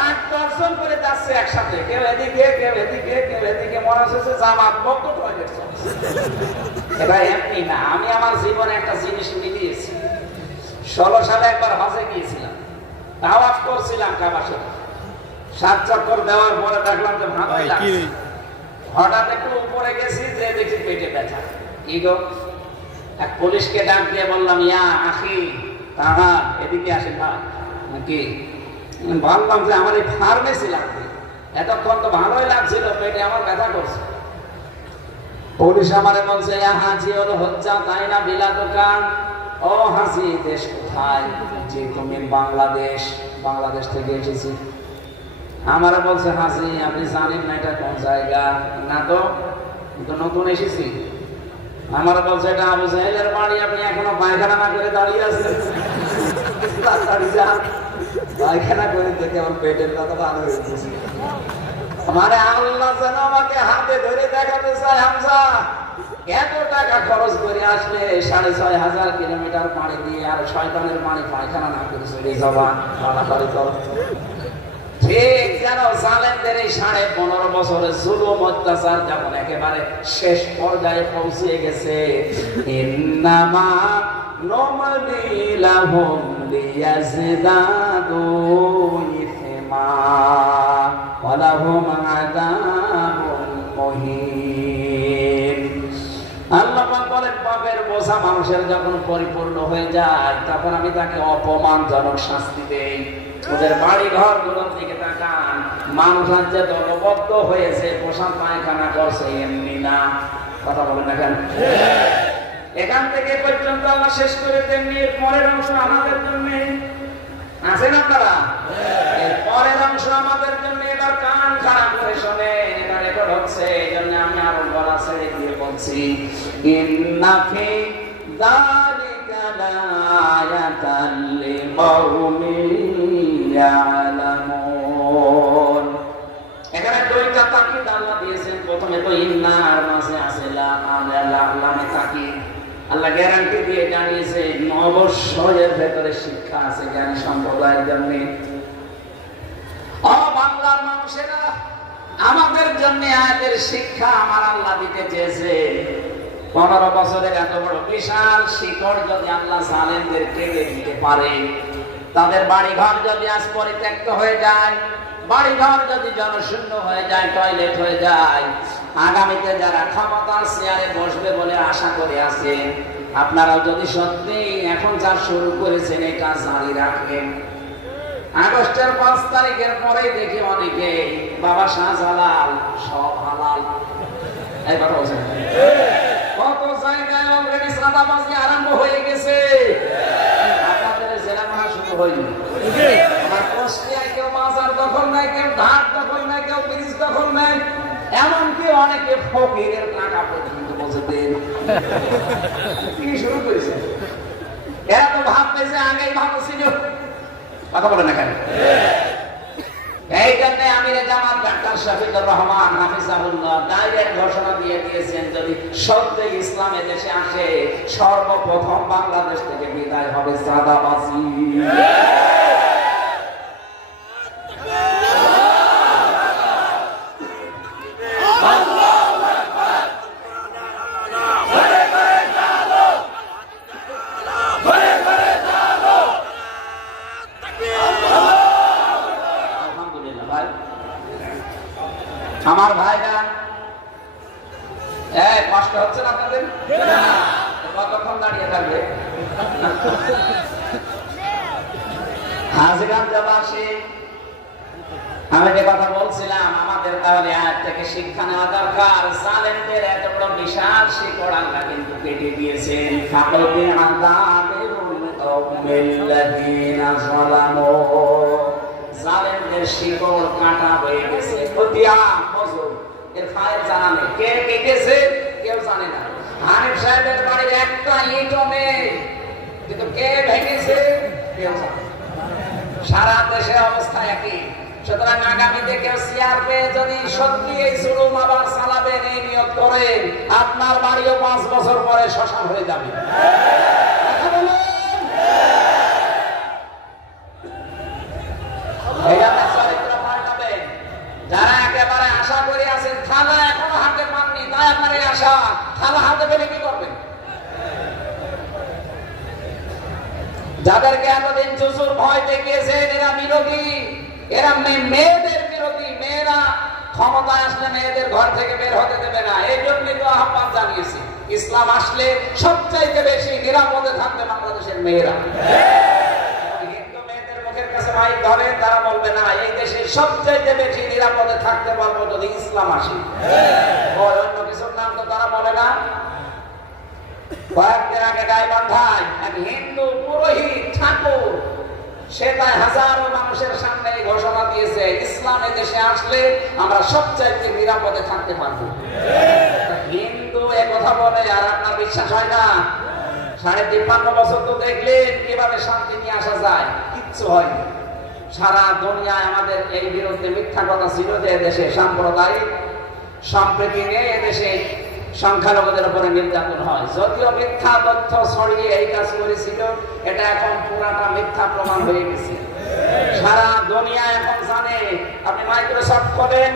8-10 জন করে যাচ্ছে একসাথে, কেউ এদিকে কেউ এদিকে কেউ এদিকে, মনে হচ্ছে জামাত বক্ত টয়লেট চলছে। এটা এমনি না। আমি আমার জীবনে একটা জিনিস মিলিয়েছি। 16 সালে একবার হজে গিয়েছিলাম, তাওয়াফ করছিলাম কাবা শরীফ। 7 চক্কর দেওয়ার পরে দেখলাম যে ভালোই লাগছে। হঠাৎ একটু উপরে গেছি, যে দেখি পেটে ব্যথা। কি গো? এক পুলিশকে ডাক দিয়ে বললাম, ইয়া আখি তাহা এদিকে আসেন ভাই। কি বললাম যে আমার এই ফার্মেসি লাগবে। এতক্ষণ তো ভালোই লাগছিল, পেটে আমার ব্যথা করছে। পুলিশ আমারে বলছে, হাজি হলো হজ্জা তাই না বিলা দোকান। ও হাজি, দেশ কোথায়? যে তুমি বাংলাদেশ। বাংলাদেশ থেকে এসেছি। আমারে বলছে, হাজি আপনি জানেন না এটা কোন জায়গা? না তো, নতুন এসেছি। আমার বলছে, এটা আবু জাহেলের বাড়ি, আপনি এখনো পায়খানা না করে দাঁড়িয়ে আছেন। তাড়াতাড়ি যান। পায়খানা করে দেখে আমার পেটের কথা ভালো হয়ে গেছে। মানে আল্লাহ যেন আমাকে হাতে ধরে দেখাতে চায়, হামজা এত টাকা খরচ করে আসলে 6,500 কিলোমিটার পাড়ি দিয়ে আর শয়তানের পানি পায়খানা না করে চলে যাবা পাড়াপাড়ি চল। ঠিক যেন জালেমদের এই 15.5 বছরের জুলুম অত্যাচার যেমন একেবারে শেষ পর্যায়ে পৌঁছে গেছে। ইন্নামা নুমলি লাহুম লিয়াজদাদু ইসমা ওয়া লাহুম আযাবুন মুহিন। আল্লাহ পাক বলেন, পাপের বোঝা মানুষের যখন পরিপূর্ণ হয়ে যায় তখন আমি তাকে অপমানজনক শাস্তি দেই। ওদের বাড়ি ঘর গুলোর দিকে তাকান, মানুষ আজ যে দলবদ্ধ হয়েছে, পোশাক পায়খানা করছে, এমনি না। কথা বলেন না কেন? এখান থেকে পর্যন্ত আল্লাহ শেষ করে তেমনি পরের অংশ আমাদের জন্য আছেন আপনারা। এর পরের অংশ আমাদের জন্য। এবার কান খারাপ করে শোনেন, এটা রেকর্ড হচ্ছে, এই জন্য আমি আরো গলা ছেড়ে দিয়ে বলছি, ইন্না ফি যালিকা লাআয়াতান লিকাউমিন ইয়ালামুন। এখানে দুইটা তাকিদ আল্লাহ দিয়েছেন। প্রথমে তো ইন্না, আর মাঝে আছে লা, লামে তাকিদ। আল্লাহ গ্যারান্টি দিয়ে জানিয়েছেন অবশ্যই এর ভেতরে শিক্ষা আছে জ্ঞানী সম্প্রদায়ের জন্য। ও বাংলার মানুষেরা, আমাদের জন্য আয়াতের শিক্ষা আমার আল্লাহ দিতে চেয়েছে। 15 বছরের এত বড় বিশাল শিকড় যদি আল্লাহ জালেমদের কেটে দিতে পারে, তাদের বাড়িঘর যদি আজ পরিত্যক্ত হয়ে যায়, বাড়িঘর যদি জনশূন্য হয়ে যায়, টয়লেট হয়ে যায়, আগামীতে যারা ক্ষমতার চেয়ারে বসবে বলে আশা করে আছেন, আপনারাও যদি সত্যি এখন যা শুরু করেছেন এই কাজ জারি রাখেন, আগস্টের 5 তারিখের পরেই দেখি অনেকে বাবা শাহজালাল সব হালাল। এই কথা বলছেন, কত জায়গায় অলরেডি চাঁদাবাজি আরম্ভ হয়ে গেছে। আপনাদের জেলা মহা শুরু হয়নি। আমার কুষ্টিয়ায় কেউ বাজার দখল নাই, কেউ ঘাট দখল নাই, কেউ ব্রিজ দখল নাই, এমনকি অনেকে ফকিরের টাকা পর্যন্ত বসে দেন। কি শুরু করেছে? এরা তো ভাবতেছে আগেই ভালো ছিল। কথা বলে না কেন? এই জন্য আমিরে জামাত ডাক্তার শফিকুর রহমান হাফিজাহুল্লাহ ডাইরেক্ট ঘোষণা দিয়ে দিয়েছেন, যদি সত্যি ইসলাম দেশে আসে, সর্বপ্রথম বাংলাদেশ থেকে বিদায় হবে চাঁদাবাজি। আমার ভাইরা, কষ্ট হচ্ছে না আপনাদের? কতক্ষণ দাঁড়িয়ে থাকবে? হাজিরান জবাসী, আমি যে কথা বলছিলাম, আমাদের তাহলে আয়াত থেকে শিক্ষা নেওয়া দরকার। জালেমদের এত বড় বিশাল শিকড় আল্লাহ কিন্তু কেটে দিয়েছেন। ফাকুলবিন আযাবিরুল কওমিল্লাযীনা যালামু, জালেমদের শিকড় কাটা হয়ে গেছে। খতিয়া ফজল এর ফায়েল জানা নেই, কে কেটেছে কেউ জানে না। হানিফ সাহেবের বাড়ির একটা ইটও নেই, কিন্তু কে ভেঙেছে কেউ জানে না। সারা দেশের অবস্থা একই। সুতরাং আগামীতে কেউ চেয়ার পেয়ে যদি সত্যি এই জুলুম আবার চালাবেন এই নিয়ত করেন, আপনার বাড়িও 5 বছর পরে শ্মশান হয়ে যাবে। যারা একেবারে আশা করে আছেন থালা এখনো হাতে পাননি, তাই আপনার এই আশা, থালা হাতে পেলে কি করবেন? যাদেরকে এতদিন চুচুর ভয় দেখিয়েছেন, এরা বিরোধী, এরা মেয়েদের বিরোধী। মেয়েরা ক্ষমতায় আসলে মেয়েদের ঘর থেকে বের হতে দেবে না, এই জন্যই তো আহ্বান জানিয়েছি। ইসলাম আসলে সবচাইতে বেশি নিরাপদে থাকবে বাংলাদেশের মেয়েরা। হিন্দু মেয়েদের মুখের কাছে মাইক ধরে, তারা বলবে না এই দেশে সবচাইতে বেশি নিরাপদে থাকতে পারবো যদি ইসলাম আসে। অন্য কিছুর নাম তো তারা বলে না। কয়েকদিন আগে গাইবান্ধায় এক হিন্দু পুরোহিত ঠাকুর, সে তাই হাজারো মানুষের সামনে ঘোষণা দিয়েছে, ইসলাম দেশে আসলে আমরা সবচাইতে নিরাপদে থাকতে পারবো। হিন্দু এ কথা বলে আর আপনার বিশ্বাস হয় না? 53 বছর তো দেখলেন কিভাবে শান্তি নিয়ে আসা যায়, কিচ্ছু হয়নি। সারা দুনিয়ায় আমাদের এই বিরুদ্ধে মিথ্যা কথা ছিল যে দেশে সাম্প্রদায়িক সম্প্রীতি নিয়ে এদেশে সংখ্যালঘুদের উপরে নির্যাতন হয়। যদিও মিথ্যা তথ্য ছড়িয়ে এই কাজ করেছিল, এটা এখন পুরাটা মিথ্যা প্রমাণ হয়ে গেছে। সারা দুনিয়া এখন জানে। আপনি মাইক্রোসফট খোলেন,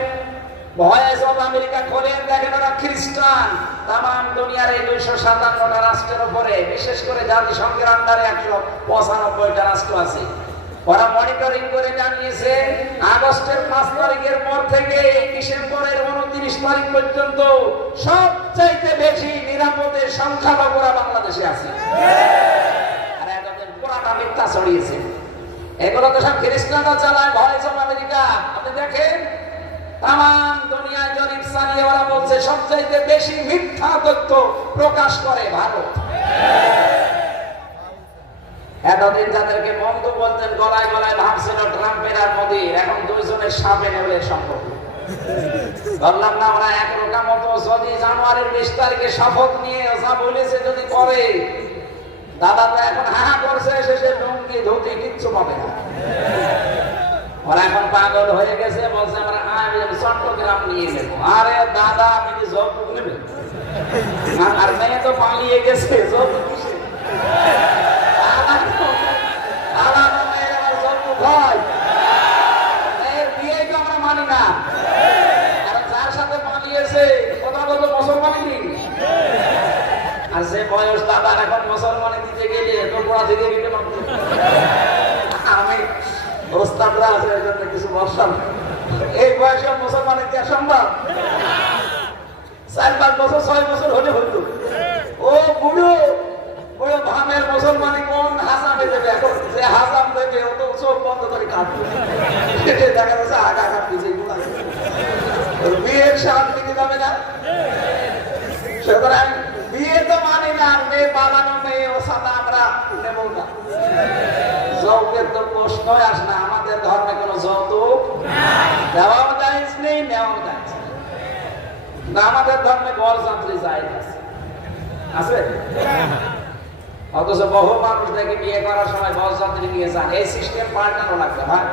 ভয়েস অফ আমেরিকা খোলেন, দেখেন ওরা খ্রিস্টান। তাম দুনিয়ার এই 257টা রাষ্ট্রের উপরে, বিশেষ করে জাতিসংঘের আন্ডারে 195টা রাষ্ট্র আছে। ওরা মনিটরিং করে জানিয়েছে আগস্টের 5 তারিখের পর থেকে ডিসেম্বরের 29 তারিখ পর্যন্ত সবচাইতে বেশি নিরাপদে সংখ্যালঘুরা বাংলাদেশে আছে। আর এতদিন পুরাটা মিথ্যা ছড়িয়েছে। এগুলো তো সব খ্রিস্টানরা চালায়, ভয়েস অফ আমেরিকা। আপনি দেখেন তাম দুনিয়ায় জরিপ চালিয়ে ওরা বলছে সবচাইতে বেশি মিথ্যা তথ্য প্রকাশ করে ভারত। এতদিন যাদেরকে বন্ধু বলতেন, গলায় গলায় ভাবছিল ট্রাম্পের আর মোদির, এখন দুইজনের সাপে নেবের সম্পর্ক। বললাম না, ওরা এক রোকা মতো যদি জানুয়ারির 20 তারিখে শপথ নিয়ে ওসা বলেছে যদি করে, দাদা তো এখন হা করছে, শেষে লুঙ্গি ধুতি কিচ্ছু পাবে না। ওরা এখন পাগল হয়ে গেছে, বলছে আমরা চট্টগ্রাম নিয়ে নেবো। আরে দাদা, আপনি কি যৌতুক নেবেন? আর মেয়ে তো পালিয়ে গেছে, যৌতুক কিসে? মানি না। যার সাথে পালিয়েছে কথা বলতো মুসলমানি দিন, আর সে বয়স দাদার এখন মুসলমানি দিতে গেলে তো পড়া থেকে দিতে পারত। আমি ওস্তাদরা আছে এর জন্য কিছু বর্ষাল, এই বয়সে মুসলমানি দেওয়া সম্ভব? 4-5 বছর 6 বছর হলে হতো। ও বুড়ো বুড়ো ভামের মুসলমানি কোন হাসামে দেবে? এখন যে হাসাম দেবে ও তো চোখ বন্ধ করে কাটবে। দেখা যাচ্ছে আগা আগা পিছিয়ে বিয়ের সাত দিকে যাবে না। সুতরাং বিয়ে তো মানে না, মেয়ে পালানো মেয়ে ও সাদা আমরা নেব না। যৌতুকের তো প্রশ্নই আসে না। আমাদের ধর্মে কোনো যৌতুক দেওয়াও জায়েজ নেই, নেওয়াও জায়েজ নেই। আমাদের ধর্মে বরযাত্রী জায়েজ আছে। অথচ বহু মানুষ দেখে বিয়ে করার সময় বরযাত্রী নিয়ে যান। এই সিস্টেম পাল্টানো লাগবে। ভাই,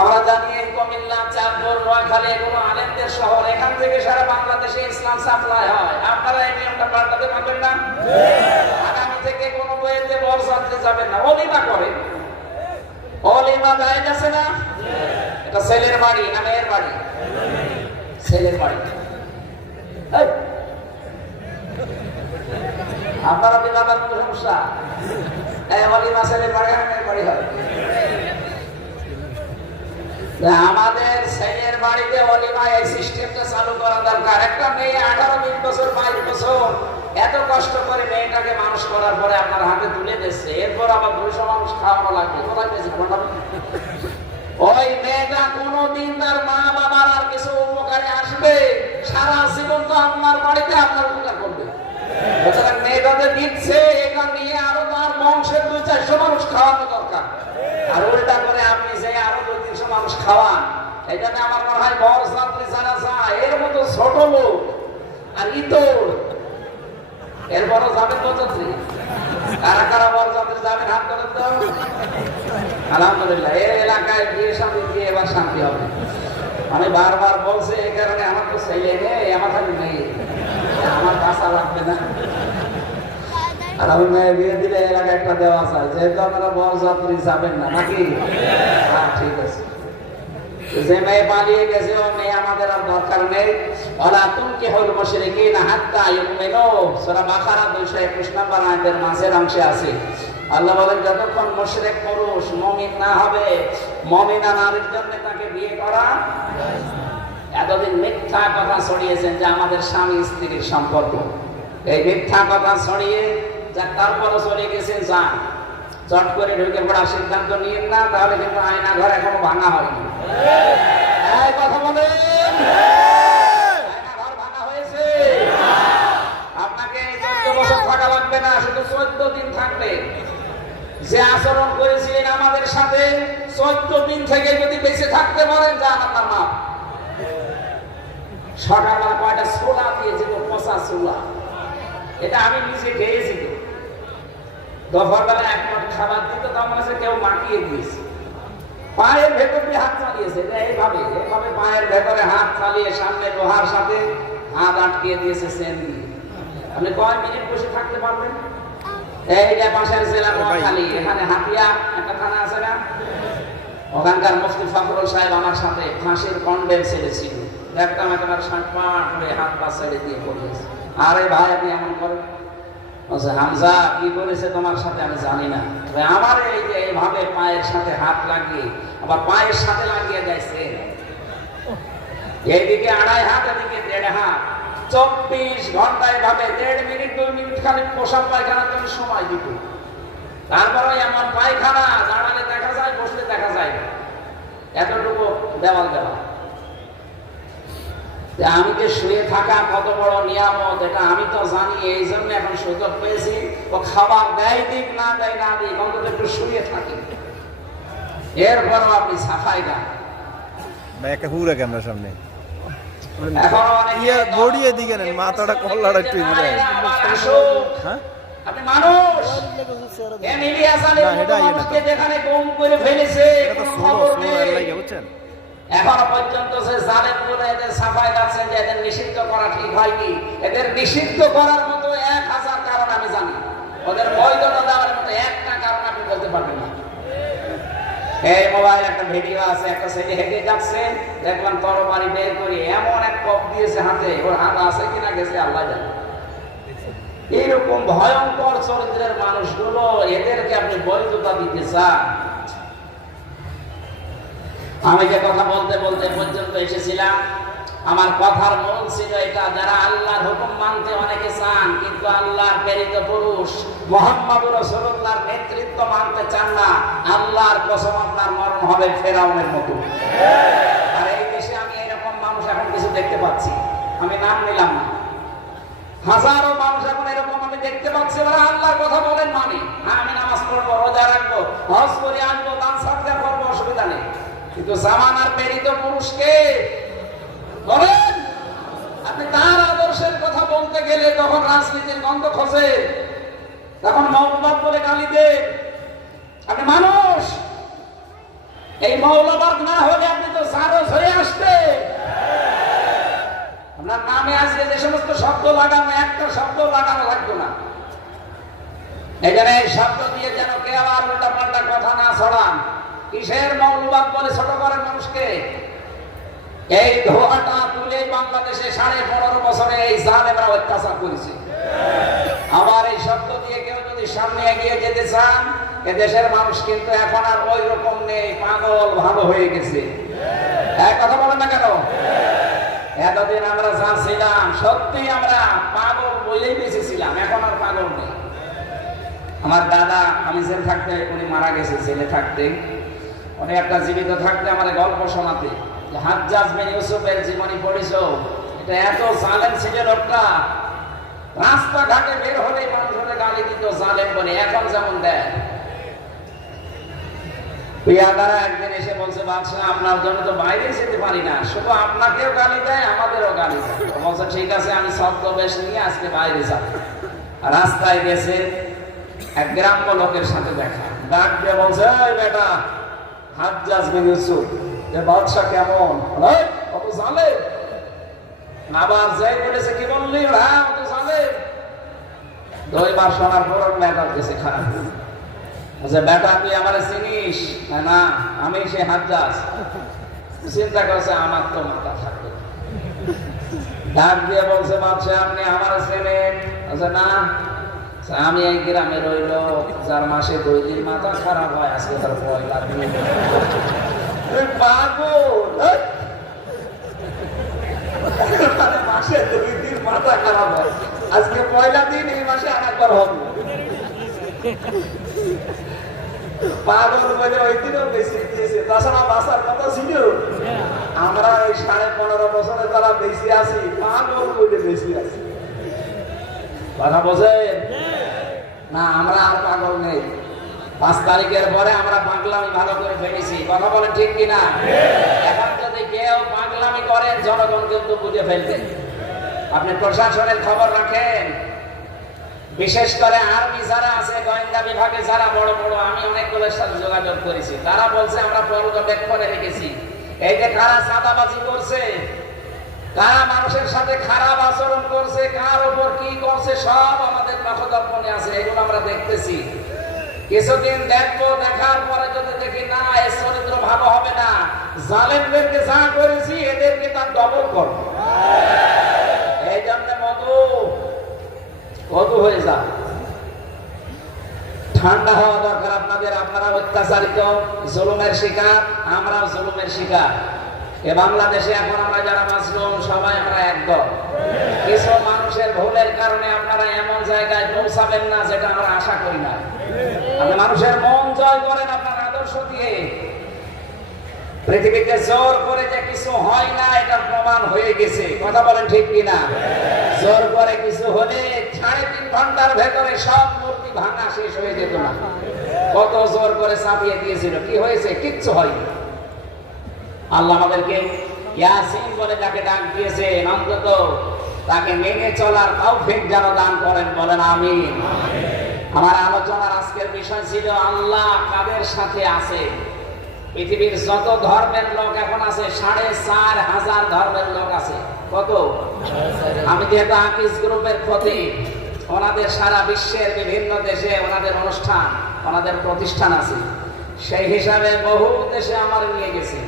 আমরা জানি এই কুমিল্লা, চাঁদপুর, নোয়াখালী এগুলো আলেমদের শহর, এখান থেকে সারা বাংলাদেশে ইসলাম সাপ্লাই হয়। আপনারা এই নিয়মটা পাল্টাতে পারবেন না। আগামী থেকে কোনো বইতে বরযাত্রী যাবেন না, অলিমা করে। অলিমা জায়েজ আছে না? এটা ছেলের বাড়ি না মেয়ের বাড়ি? ছেলের বাড়ি। আপনারা বিবাদের কোনো সমস্যা? অলিমা ছেলের বাড়ি না মেয়ের বাড়ি হয়? আমাদের ছেলের বাড়িতে অলিমা এই সিস্টেমটা চালু করা দরকার। একটা মেয়ে 18-20 বছর 22 বছর এত কষ্ট করে মেয়েটাকে মানুষ করার পরে আপনার হাতে তুলে দিচ্ছে, এরপর আবার 200 মানুষ খাওয়ানো লাগবে। কোথায় পেয়েছে? ওই মেয়েটা কোনোদিন তার মা বাবার আর কিছু উপকারে আসবে? সারা জীবন তো আপনার বাড়িতে আপনার উপকার করবে। সুতরাং মেয়েটাদের দিচ্ছে, এটা নিয়ে আরো তার বংশের 200-400 মানুষ খাওয়ানো দরকার। আর উল্টা করে আপনি যে আরো 200-300 মানুষ খাওয়ান, এটা আমার মনে হয় বরযাত্রী যারা যায় এর মতো ছোট লোক আর ইতর, এরপরও যাবেন বরযাত্রী। কারা কারা বরযাত্রী যাবেন হাত করে তো। আলহামদুলিল্লাহ, এই এলাকায় বিয়ে শান্তি দিয়ে এবার শান্তি হবে। আমি বারবার বলছি, এই কারণে আমার তো ছেলে নেই, আমার খালি মেয়ে, আমার বাসা লাগবে না। আর আমি মেয়ে বিয়ে দিলে এলাকায় একটা দেওয়া চাই, যেহেতু আপনারা বরযাত্রী যাবেন না নাকি? হ্যাঁ, ঠিক আছে। যে মেয়ে পালিয়ে গেছে ও মেয়ে আমাদের আর দরকার নেই। ওয়ালা তুনকিহুল মুশরিকিনা হাত্তা ইউমিনু, সূরা বাকারা 221 নম্বর আয়াতের মাঝের অংশে আছে। আল্লাহ বলেন, যতক্ষণ মুশরিক পুরুষ মুমিন না হবে, মুমিনা নারীর জন্য তাকে বিয়ে করা। এতদিন মিথ্যা কথা ছড়িয়েছেন যে আমাদের স্বামী স্ত্রীর সম্পর্ক, এই মিথ্যা কথা ছড়িয়ে যা তারপরও চলে গেছেন। যান, চট করে ঢুকে পড়ার সিদ্ধান্ত নিয়েন না, তাহলে কিন্তু আয়না ঘর এখনো ভাঙা হয়নি। কথা বলেন, আয়না ঘর ভাঙা হয়েছে। আপনাকে 14 বছর থাকা লাগবে না, শুধু 14 দিন থাকবে। যে আচরণ করেছিলেন আমাদের সাথে 14 দিন থেকে যদি বেঁচে থাকতে পারেন, যান আপনার মা। সকালবেলা কয়টা ছোলা দিয়েছিল, পচা ছোলা, এটা আমি নিজে খেয়েছি। দুপুরবেলা 1 মুঠ খাবার দিত, তো আমার কাছে কেউ মাখিয়ে দিয়েছে। পায়ের ভেতর দিয়ে হাত চালিয়েছে, এইভাবে এইভাবে পায়ের ভেতরে হাত চালিয়ে সামনে লোহার সাথে হাত আটকে দিয়েছে চেন দিয়ে। আপনি কয় মিনিট বসে থাকতে পারবেন? এইটা পাশের জেলা নোয়াখালী, এখানে হাতিয়া একটা থানা আছে না, ওখানকার মুফতি ফখরুল সাহেব আমার সাথে ফাঁসির কন্ডেম ছেড়েছিল। দেখতাম একেবারে সাঁটপাট হয়ে হাত পা ছেড়ে দিয়ে পড়িয়েছে। আরে ভাই আপনি এমন করেন? বলছে হামজা কি করেছে তোমার সাথে আমি জানি না, তবে আমার এই যে এইভাবে পায়ের সাথে হাত লাগিয়ে আবার পায়ের সাথে লাগিয়ে যাইছে, এইদিকে 2.5 হাত এদিকে 1.5 হাত, 24 ঘন্টা এভাবে 1.5 মিনিট 2 মিনিট খালি পোশাক পায়খানা তুমি সময় দিত। তারপরে এমন পায়খানা দাঁড়ালে দেখা যায়, বসলে দেখা যায় না, এতটুকু দেওয়াল দেওয়া। আমি যে শুয়ে থাকা কত বড় নিয়ামত এটা আমি তো জানি, এই জন্য এখন সুযোগ পেয়েছি। ও খাবার দেয় দিক না দেয় না দিক, অন্তত একটু শুয়ে থাকি, এরপরও আপনি সাফাই গান একটা পুরো ক্যামেরার সামনে এখন অনেকে ঘড়িয়ে দিকে নেন, মাথাটা কল্লাটা একটু হ্যাঁ আপনি মানুষ ইলিয়াস আলীর মতো মানুষকে যেখানে গুম করে ফেলেছে কোনো খবর নেই। বুঝছেন, এখনো পর্যন্ত যে জালেম বলে এদের সাফাই গাচ্ছেন যে এদের নিষিদ্ধ করা ঠিক হয়নি, এদের নিষিদ্ধ করার মতো 1000 কারণ আমি জানি, ওদের বৈধতা দেওয়ার মতো একটা কারণ আপনি বলতে পারবেন না। এই মোবাইল একটা ভিডিও আছে, একটা ছেলে হেঁটে যাচ্ছে, দেখলাম তরবারি বের করে এমন এক কপ দিয়েছে হাতে, ওর হাত আছে কিনা গেছে আল্লাহ জানে। এইরকম ভয়ঙ্কর চরিত্রের মানুষগুলো, এদেরকে আপনি বৈধতা দিতে চান? আমি যে কথা বলতে বলতে পর্যন্ত এসেছিলাম, আমার কথার মূল ছিল এটা, যারা আল্লাহর হুকুম মানতে অনেকে চান কিন্তু আল্লাহর প্রেরিত পুরুষ মুহাম্মদুর রাসূলুল্লাহর নেতৃত্ব মানতে চান না, আল্লাহর কসম আপনার মরণ হবে ফেরাউনের মতো। আর এই দেশে আমি এরকম মানুষ এখন কিছু দেখতে পাচ্ছি, আমি নাম নিলাম না, হাজারো মানুষ এখন এরকম আমি দেখতে পাচ্ছি, ওরা আল্লাহর কথা বলেন মানে, আমি নামাজ পড়বো, রোজা রাখবো, হজ করে আনবো, দান সাদকা করবো, অসুবিধা নেই, কিন্তু জামানার প্রেরিত পুরুষকে বলেন আপনি তার আদর্শের কথা বলতে গেলে তখন রাজনীতির গন্ধ খসে, তখন মৌলবাদ বলে গালি দেন। আপনি মানুষ, এই মৌলবাদ না হলে আপনি তো সারস হয়ে আসতে, আপনার নামে আজকে যে সমস্ত শব্দ লাগানো, একটা শব্দ লাগানো লাগতো না। এই জন্য এই শব্দ দিয়ে যেন কে আবার উল্টা পাল্টা কথা না ছড়ান। কিসের মৌলবাদ বলে ছোট করেন মানুষকে? এই ধোঁয়াটা তুলে বাংলাদেশে 15.5 বছরে এই জালেমরা অত্যাচার করেছে। আবার এই শব্দ দিয়ে কেউ যদি সামনে এগিয়ে যেতে চান, এ দেশের মানুষ কিন্তু এখন আর ওই রকম নেই, পাগল ভালো হয়ে গেছে। এক কথা বলেন না কেন? এতদিন আমরা যা ছিলাম সত্যি আমরা পাগল বলেই বেঁচেছিলাম, এখন আর পাগল নেই। আমার দাদা, আমি জেল থাকতে, উনি মারা গেছে জেলে থাকতে, উনি একটা জীবিত থাকতে আমার গল্প শোনাতে, হাজ্জাজ বিন ইউসুফের জীবনী পড়েছো, এটা এত জালেম ছিল লোকটা, রাস্তাঘাটে বের হলেই মানুষের গালি দিত জালেম বলে, এখন যেমন দেয়। পিয়াদারা একদিন এসে বলছে, বাদশাহ আপনার জন্য তো বাইরে যেতে পারি না, শুধু আপনাকেও গালি দেয় আমাদেরও গালি দেয়। বলছে ঠিক আছে, আমি ছদ্মবেশ নিয়ে আজকে বাইরে যাব। রাস্তায় গেছে, এক গ্রাম্য লোকের সাথে দেখা, ডাক দিয়ে বলছে, এই বেটা হাজ্জাজ বিন ইউসুফ, এ বাদশা কেমন? কত জালেম। আবার যাই বলেছে, কি বললি? হ্যাঁ কত জালেম। 2 বার শোনার পর মেয়েটার কাছে খারাপ। আচ্ছা বেটা তুই আমার চিনিস? না আমি সে হাজ্জাজ। চিন্তা করছে আমার তো মাথা থাকবে। ডাক দিয়ে বলছে, বাদশা আপনি আমার চেনেন? আচ্ছা না, আমি এই গ্রামে রইল, যার মাসে 2 দিন মাথা খারাপ হয়, আজকে তার পয়লা দিন। মাসে 2 দিন মাথা খারাপ হয়, আজকে পয়লা দিন, এই মাসে আরেকবার হবে। পাগল বলে ওই দিনও বেশি দিয়েছে, তাছাড়া বাঁচার কথা ছিল। আমরা এই 15.5 বছরে তারা বেশি আছি, পাগল বলে বেশি আছি। কথা বোঝেন না? আমরা আর পাগল নেই। 5 তারিখের পরে আমরা পাগলামি ভালো করে ফেলেছি। কথা বলেন ঠিক কিনা? এখন যদি কেউ পাগলামি করেন, জনগণ কিন্তু বুঝে ফেলবে। আপনি প্রশাসনের খবর রাখেন, বিশেষ করে আর্মি যারা আছে, গোয়েন্দা বিভাগে যারা বড় বড়, আমি অনেকগুলোর সাথে যোগাযোগ করেছি, তারা বলছে আমরা পর্যবেক্ষণে রেখেছি এই যে কারা চাঁদাবাজি করছে, কারা মানুষের সাথে খারাপ আচরণ করছে, কার উপর কি করছে, সব আমাদের নখদর্পণে আছে, এগুলো আমরা দেখতেছি। কিছুদিন দেখবো, দেখার পরে যদি দেখি না এর চরিত্র ভালো হবে না, জালেমদেরকে যা করেছি এদেরকে তার ডবল করব। এই জন্য মধু হয়ে যা, ঠান্ডা হওয়া দরকার আপনাদের। আপনারা অত্যাচারিত, জুলুমের শিকার, আমরাও জুলুমের শিকার। এ বাংলাদেশে এখন আমরা যারা মাসলুম সবাই আমরা একদম। কিছু মানুষের ভুলের কারণে আপনারা এমন জায়গায় পৌঁছাবেন না যেটা আমরা আশা করি না। আপনি মানুষের মন জয় করেন আপনার আদর্শ দিয়ে। পৃথিবীতে জোর করে যে কিছু হয় না এটা প্রমাণ হয়ে গেছে, কথা বলেন ঠিক কিনা? জোর করে কিছু হলে 3.5 ঘন্টার ভেতরে সব মূর্তি ভাঙা শেষ হয়ে যেত না। কত জোর করে চাপিয়ে দিয়েছিল, কি হয়েছে? কিচ্ছু হয়নি। আল্লাহ আমাদেরকে ইয়াসিন বলে যাকে ডাক দিয়েছেন, অন্তত তাকে মেনে চলার তৌফিক যেন দান করেন, বলেন আমিন। আমার আলোচনার আজকের বিষয় ছিল আল্লাহ কাদের সাথে আছে। পৃথিবীর যত ধর্মের লোক এখন আছে 4,500 ধর্মের লোক আছে। কত? আমি যেহেতু আকিজ গ্রুপের প্রতি, ওনাদের সারা বিশ্বের বিভিন্ন দেশে ওনাদের অনুষ্ঠান, ওনাদের প্রতিষ্ঠান আছে, সেই হিসাবে বহু দেশে আমার নিয়ে গেছে।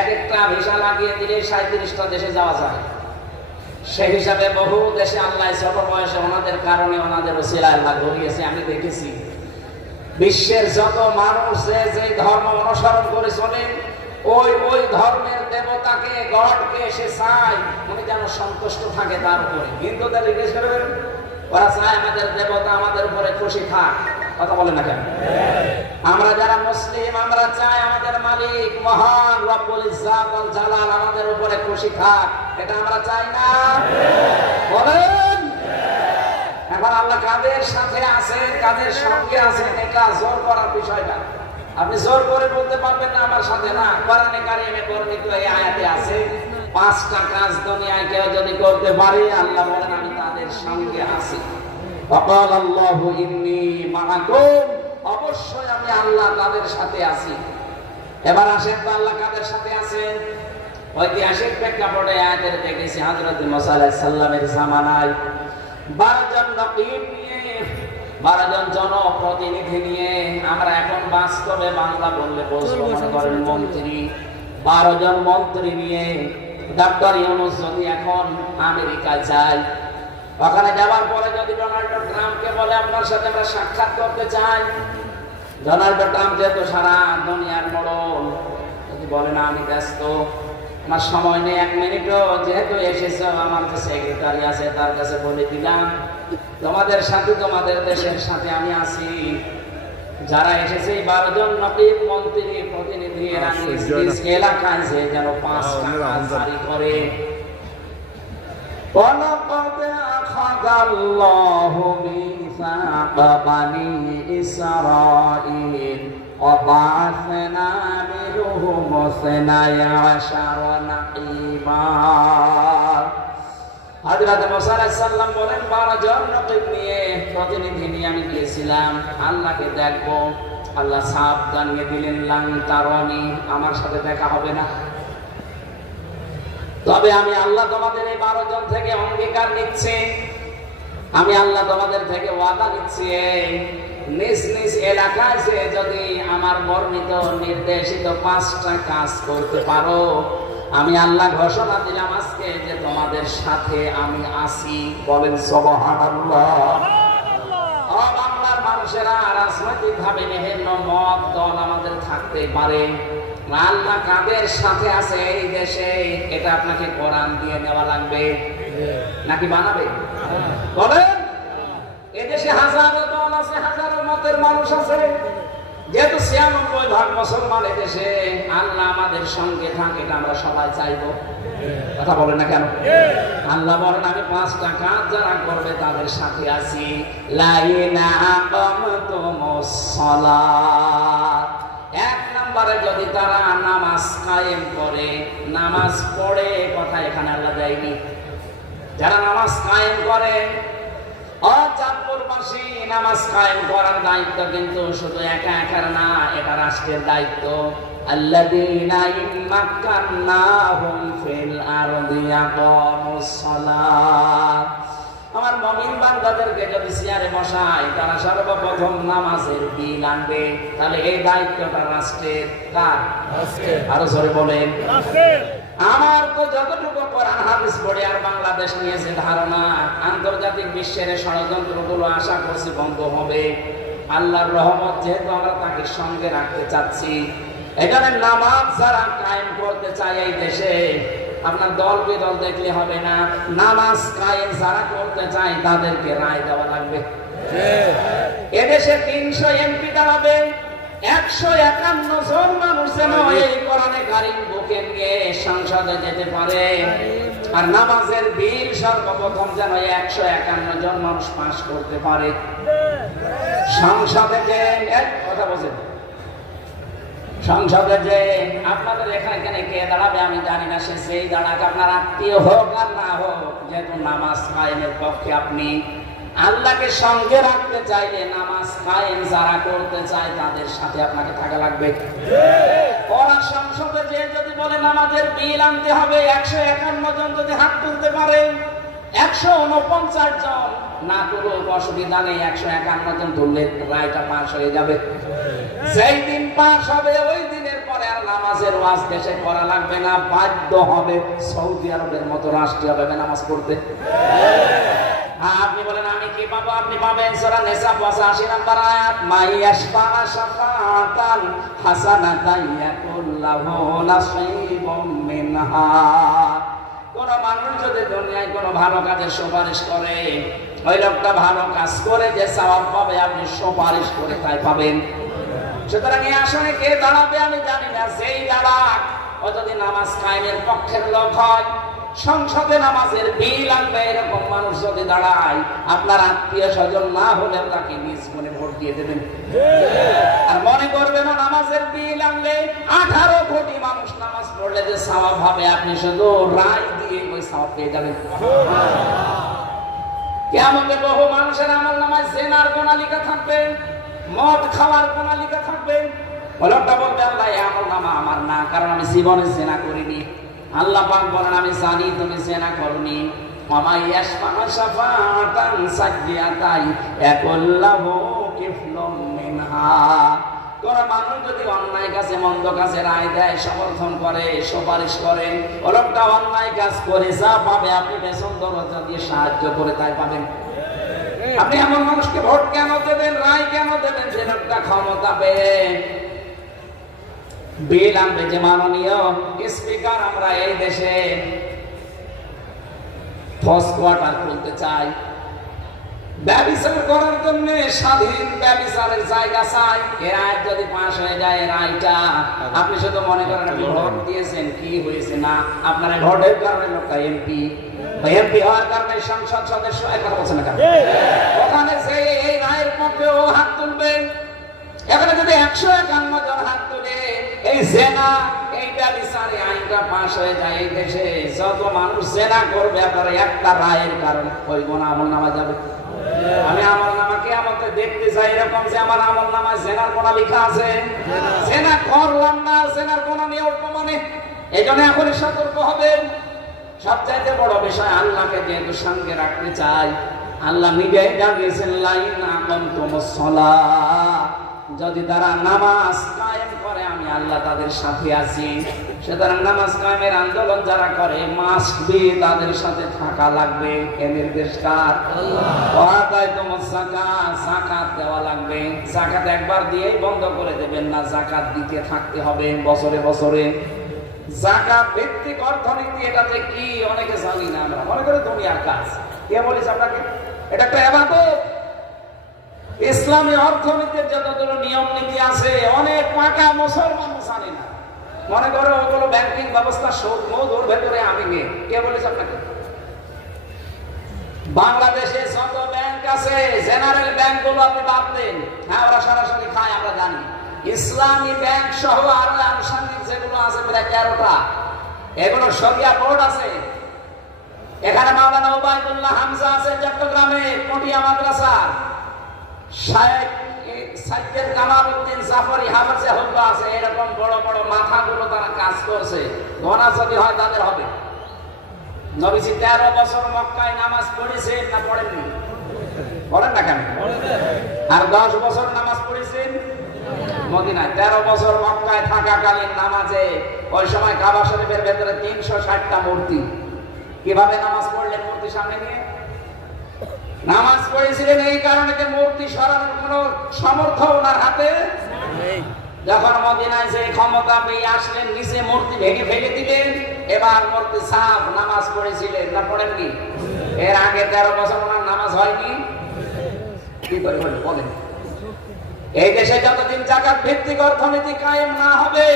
এক একটা ভিসা লাগিয়ে দিলে 37টা দেশে যাওয়া যায়। সেই হিসাবে বহু দেশে আল্লাহ ছোট বয়সে ওনাদের কারণে ওনাদের ওসিলায় আল্লাহ ঘুরিয়েছে। আমি দেখেছি বিশ্বের যত মানুষ যে ধর্ম অনুসরণ করে চলে, ওই ধর্মের দেবতাকে, গডকে সে চায় উনি যেন সন্তুষ্ট থাকে তার উপরে। হিন্দুদের জিজ্ঞেস করবেন, ওরা চায় আমাদের দেবতা আমাদের উপরে খুশি থাক, কথা বলে না কেন? আমরা যারা মুসলিম আমরা চাই আমাদের মালিক মহান রব্বুল ইজ্জাত ওয়াল জালাল আমাদের উপরে খুশি থাক, এটা আমরা চাই না? বলেন। এখন আল্লাহ কাদের সাথে আছে, কাদের সঙ্গে আছেন, এটা জোর করার বিষয় না। আপনি জোর করে বলতে পারবেন না আমার সাথে, না। কোরআনে কারিমে বর্ণিত এই আয়াতে আছে 5টা কাজ দুনিয়ায় কেউ যদি করতে পারে, আল্লাহ বলেন আমি তাদের সঙ্গে আছি। ওয়াকাল আল্লাহু ইন্নী মাআকুম, অবশ্যই আমি আল্লাহ তাদের সাথে আছি। এবার আসেন তো আল্লাহ কাদের সাথে আছেন। ঐতিহাসিক প্রেক্ষাপটে আয়াতের দেখেছি হযরত মুসা আলাইহিস সালামের জামানায় 12 জন নবীন নিয়ে, 12 জন জনপ্রতিনিধি নিয়ে, আমরা এখন বাস্তবে বাংলা বললে বুঝবো, মনে করেন মন্ত্রী, 12 জন মন্ত্রী নিয়ে ডক্টর ইউনূস যদি এখন আমেরিকা যায়, ওখানে যাওয়ার পরে যদি ডোনাল্ড ট্রাম্পকে বলে আপনার সাথে আমরা সাক্ষাৎ করতে চাই, ডোনাল্ড ট্রাম্প যেহেতু সারা দুনিয়ার মোড়ল, যদি বলে না আমি ব্যস্ত, আমার সময় নেই 1 মিনিটও, যেহেতু এসেছ আমার যে সেক্রেটারি আছে তার কাছে বলে দিলাম তোমাদের সাথে, তোমাদের দেশের সাথে আমি আছি। যারা এসেছে 12 জন নবী মন্ত্রী প্রতিনিধি, এরা এলাকায় যে যেন 5 টাকা জারি করে। وَلَقَدْ أَخَذَ اللَّهُ مِيثَاقَ بَنِي إِسْرَائِيلَ وَبَعَثْنَا مِنْهُمُ 12 نَقِيبًا। হযরত মুসা আলাইহিস সালাম বলেন 12 জন নবী নিয়ে, প্রতিনিধি নিয়ে আমি গিয়েছিলাম আল্লাহকে দেখবো। আল্লাহ সাফ জানিয়ে দিলেন লান তারানি, আমার সাথে দেখা হবে না। তবে আমি আল্লাহ তোমাদের এই 12 জন থেকে অঙ্গীকার নিচ্ছি, আমি আল্লাহ তোমাদের থেকে ওয়াদা নিচ্ছি, নিজ নিজ এলাকায় যে যদি আমার বর্ণিত নির্দেশিত 5টা কাজ করতে পারো, আমি আল্লাহ ঘোষণা দিলাম আজকে যে তোমাদের সাথে আমি আছি। বলেন সুবহানাল্লাহ। বাংলার মানুষেরা রাজনৈতিক ভাবে বিভিন্ন মত দল আমাদের থাকতে পারে, আল্লাহ কাদের সাথে আছে এই দেশে এটা আপনাকে কোরআন দিয়ে নেওয়া লাগবে নাকি বানাবে? বলেন। এই দেশে হাজারো দল আছে, হাজারো মতের মানুষ আছে, যেহেতু 96% মুসলমান এদেশে, আল্লাহ আমাদের সঙ্গে থাকে, এটা আমরা সবাই চাইবো, কথা বলেন না কেন? আল্লাহ বলেন আমি 5টা কাজ যারা করবে তাদের সাথে আছি। লা ইলাহা ইল্লাল্লাহুস সালাত, 1 নম্বরে যদি তারা নামাজ কায়েম করে, নামাজ পড়ে, কথা এখানে আল্লাহ দেয়নি, যারা নামাজ কায়েম করে চাঁদপুরবাসী, নামাজ কায়েম করার দায়িত্ব কিন্তু শুধু একা একার না, এটা রাষ্ট্রের দায়িত্ব। আল্লাযীনা ইম্মাক্কান্নাহুম ফিল আরদি ইয়াকামুস সালাত। আমার মুমিন বান্দাদেরকে যদি চেয়ারে বসায়, তারা সর্বপ্রথম নামাজের বিল আনবে। তাহলে এই দায়িত্বটা রাষ্ট্রের। কার? রাষ্ট্রের। আরো জোরে বলেন। রাষ্ট্রের। আমার তো যতটুকু কোরআন হাদিস পড়ে আর বাংলাদেশ নিয়েছে ধারণা, আন্তর্জাতিক বিশ্বের ষড়যন্ত্রগুলো আশা করছি বন্ধ হবে। আল্লাহর রহমত যেহেতু আমরা তাকে সঙ্গে রাখতে চাচ্ছি, এখানে নামাজ যারা কায়েম করতে চায় এই দেশে, আপনার দল বিদল দেখলে হবে না, নামাজ কায়েম যারা করতে চায় তাদেরকে রায় দেওয়া লাগবে। এদেশে 300 এমপি দাঁড়াবে, 151 জন মানুষ যেন এই কোরআনে কারীম বুকে নিয়ে সংসদে যেতে পারে। আর নামাজের বিল সর্বপ্রথম যেন 151 জন মানুষ পাস করতে পারে। সংসদে যে এক কথা বলছেন, সংসদে যে আপনাদের এখানে কে দাঁড়াবে আমি জানি না, সে সেই দাঁড়াক, আপনার আত্মীয় হোক আর না হোক, যেহেতু নামাজ কায়েমের পক্ষে আপনি আল্লাহকে সঙ্গে রাখতে চাইলে নামাজ কায়েম যারা করতে চায় তাদের সাথে আপনাকে থাকা লাগবে। ওরা সংসদে যে যদি বলে নামাজের বিল আনতে হবে, 151 জন যদি হাত তুলতে পারে, 149 জন না তুলুক অসুবিধা নেই, 151 জন তুললে রায়টা পাস হয়ে যাবে। যেই দিন পাস হবে ওই দিনের পরে আর নামাজের ওয়াজ দেশে করা লাগবে না, বাধ্য হবে সৌদি আরবের মতো রাষ্ট্রীয় ভাবে নামাজ পড়তে। আপনি বলেন আমি কি পাবো? আপনি পাবেন সূরা নিসা 85 নম্বর আয়াত, মাইয়াশফা শাফাতান হাসানাতান ইয়াকুল্লাহু নাসীবুম মিনহা। কোন মানুষ যদি দুনিয়ায় কোন ভালো কাজের সুপারিশ করে, ওই লোকটা ভালো কাজ করে যে সওয়াব পাবে, আপনি সুপারিশ করে তাই পাবেন। সুতরাং এই আসনে কে দাঁড়াবে আমি জানি না, সেই দাঁড়াক, ও যদি নামাজ কায়েমের পক্ষের লোক হয়, সংসদে নামাজের বিল আনবে এরকম মানুষ যদি দাঁড়ায়, আপনার আত্মীয় স্বজন না হলে তাকে নিজ মনে ভোট দিয়ে দেবেন। আর মনে করবে না নামাজের বিল আনলে 18 কোটি মানুষ নামাজ পড়লে যে সওয়াব হবে, আপনি শুধু রায় দিয়ে ওই সওয়াব পেয়ে যাবেন। কিয়ামতে বহু মানুষের আমলনামায় জিনার গুনাহ লেখা থাকবে, মদ খাওয়ার গুনাহ লেখা থাকবে। লোকটা বলবে আল্লাহ এই আমলনামা আমার না, কারণ আমি জীবনে জিনা করিনি। আল্লাহ পাক বলেন আমি জানি তুমি জিনা করনি। ওয়া ইয়াশফা শাফাতান সাজ্জিয়াতাই ইয়াকুল্লাহু কিফলুম মিনহা। কোন মানুষ যদি অন্যায় কাজে মন্দ কাজে রায় দেয়, সমর্থন করে, সুপারিশ করে, ও লোকটা অন্যায় কাজ করে যা পাবে আপনি পেছন দরজা দিয়ে সাহায্য করে তাই পাবেন। আপনি এমন মানুষকে ভোট কেন দেবেন, রায় কেন দেবেন, যে লোকটা ক্ষমতা পেয়ে বিল আনবে। যে মাননীয় স্পিকার, আমরা এই দেশে ফার্স্ট কোয়ার্টার খুলতে চাই, ব্যভিচার করার জন্য স্বাধীন ব্যভিচারের জায়গা চাই। এর আয়াত যদি পাশ হয়ে যায়, রায়টা আপনি শুধু মনে করেন আপনি ভোট দিয়েছেন, কি হয়েছে না, আপনার ভোটের কারণে লোকটা এমপি এমপি হওয়ার কারণে সংসদ সদস্য, এক কথা বলছেন না কেন? ওখানে যে এই রায়ের পক্ষে ও হাত তুলবে, এখানে যদি 151 জন হাত তুলে এই জেনা এই ব্যভিচারে আইনটা পাশ হয়ে যায়, এই দেশে যত মানুষ জেনা করবে আপনার একটা রায়ের কারণে ওই গুনাহ আমলনামায় যাবে। আমি আমলনামা কিয়ামতে দেখতে চাই এরকম যে আমার আমলনামায় জেনার গুনাহ লেখা আছে, জেনা করলাম না, জেনার গুনাহ নিয়ে উঠবো মানে। এইজন্য এখনই সতর্ক হবেন। সবচাইতে বড় বিষয়, আল্লাহকে যেহেতু সঙ্গে রাখতে চাই, আল্লাহ মিডিয়ায় জানিয়েছেন লাইন আকামতুমুস সালাহ, যদি তারা নামাজ কায়েম করে আমি আল্লাহ তাদের সাথে আছি। সুতরাং নামাজ কায়েমের আন্দোলন যারা করে মাস্ট বি তাদের সাথে থাকা লাগবে। এ নির্দেশ কার? যাকাত দেওয়া লাগবে। যাকাত একবার দিয়েই বন্ধ করে দেবেন না, যাকাত দিতে থাকতে হবে বছরে বছরে। যাকাত ভিত্তিক অর্থনীতি, এটাতে কি অনেকে জানি না, আমরা মনে করি দুনিয়ার কাজ। কে বলেছে আপনাকে? এটা একটা ইবাদত। ইসলামী অর্থনীতির যতগুলো নিয়ম নীতি আছে অনেক পাকা মুসলমান জানে না, মনে করো ওগুলো ব্যাংকিং ব্যবস্থা সুদ মুদ ওর ভেতরে আমি নেই। কে বলেছে আপনাকে? বাংলাদেশে যত ব্যাংক আছে জেনারেল ব্যাংক গুলো আপনি বাদ দেন, হ্যাঁ ওরা সরাসরি খায় আমরা জানি। ইসলামী ব্যাংক সহ আরো আনুষঙ্গিক যেগুলো আছে প্রায় 13টা, এগুলো শরিয়া বোর্ড আছে। এখানে মাওলানা ওবায়দুল্লাহ হামজা আছে চট্টগ্রামে পটিয়া মাদ্রাসা, শায়েখ সাইয়েদ কামালউদ্দিন জাফরি হাফেজে হুল্লাহ আছে। এরকম বড় বড় মাথাগুলো তারা কাজ করছে, গোনা যদি হয় তাদের হবে। নবীজি 13 বছর মক্কায় নামাজ পড়েছেন না পড়েননি? পড়েন না কেন? আর 10 বছর নামাজ পড়েছেন মদিনায়। 13 বছর মক্কায় থাকাকালীন নামাজে ওই সময় কাবা শরীফের ভেতরে 360টা মূর্তি। কিভাবে নামাজ পড়লেন মূর্তি সামনে নিয়ে? নামাজ পড়েছিলেন এই কারণে যে মূর্তি সরানোর কোনো সামর্থ্য ওনার হাতে নেই। যখন মদিনায় যে ক্ষমতা পেয়ে আসলেন, নিচে মূর্তি ভেঙে ফেলে দিলেন, এবার মূর্তি সাফ। নামাজ পড়েছিলেন না পড়েননি? এর আগে 13 বছর ওনার নামাজ হয়নি। কি করে বলেন? এই দেশে যতদিন জাকাত ভিত্তিক অর্থনীতি কায়েম না হবে,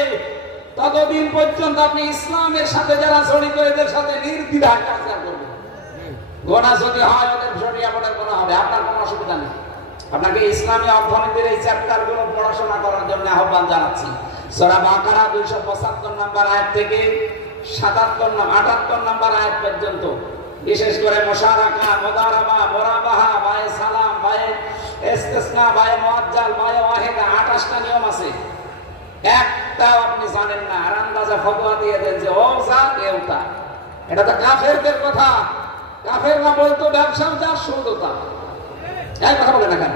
ততদিন পর্যন্ত আপনি ইসলামের সাথে যারা জড়িত এদের সাথে নির্দ্বিধায় কাজ করবেন। গোনা যদি হয় ওদের শরিয়া বোর্ডের গোনা হবে, আপনার কোনো অসুবিধা নেই। আপনাকে ইসলামী অর্থনীতির এই চ্যাপ্টারগুলো পড়াশোনা করার জন্য আহ্বান জানাচ্ছি। সূরা বাকারা 275 নম্বর আয়াত থেকে 78 নম্বর আয়াত পর্যন্ত, বিশেষ করে মুশারাকা, মুদারাবা, মুরাবাহা, বায়ে সালাম, বায়ে ইস্তিসনা, বায়ে মুআজ্জাল, বায়ে ওয়াহিদা, 28টা নিয়ম আছে। একটাও আপনি জানেন না, আর আন্দাজে ফতোয়া দিয়ে দেন যে ও যা কেউ তা। এটা তো কাফেরদের কথা। কাফেররা বলতো ব্যবসাও যা সুদও তা। এই কথা বলে না কেন?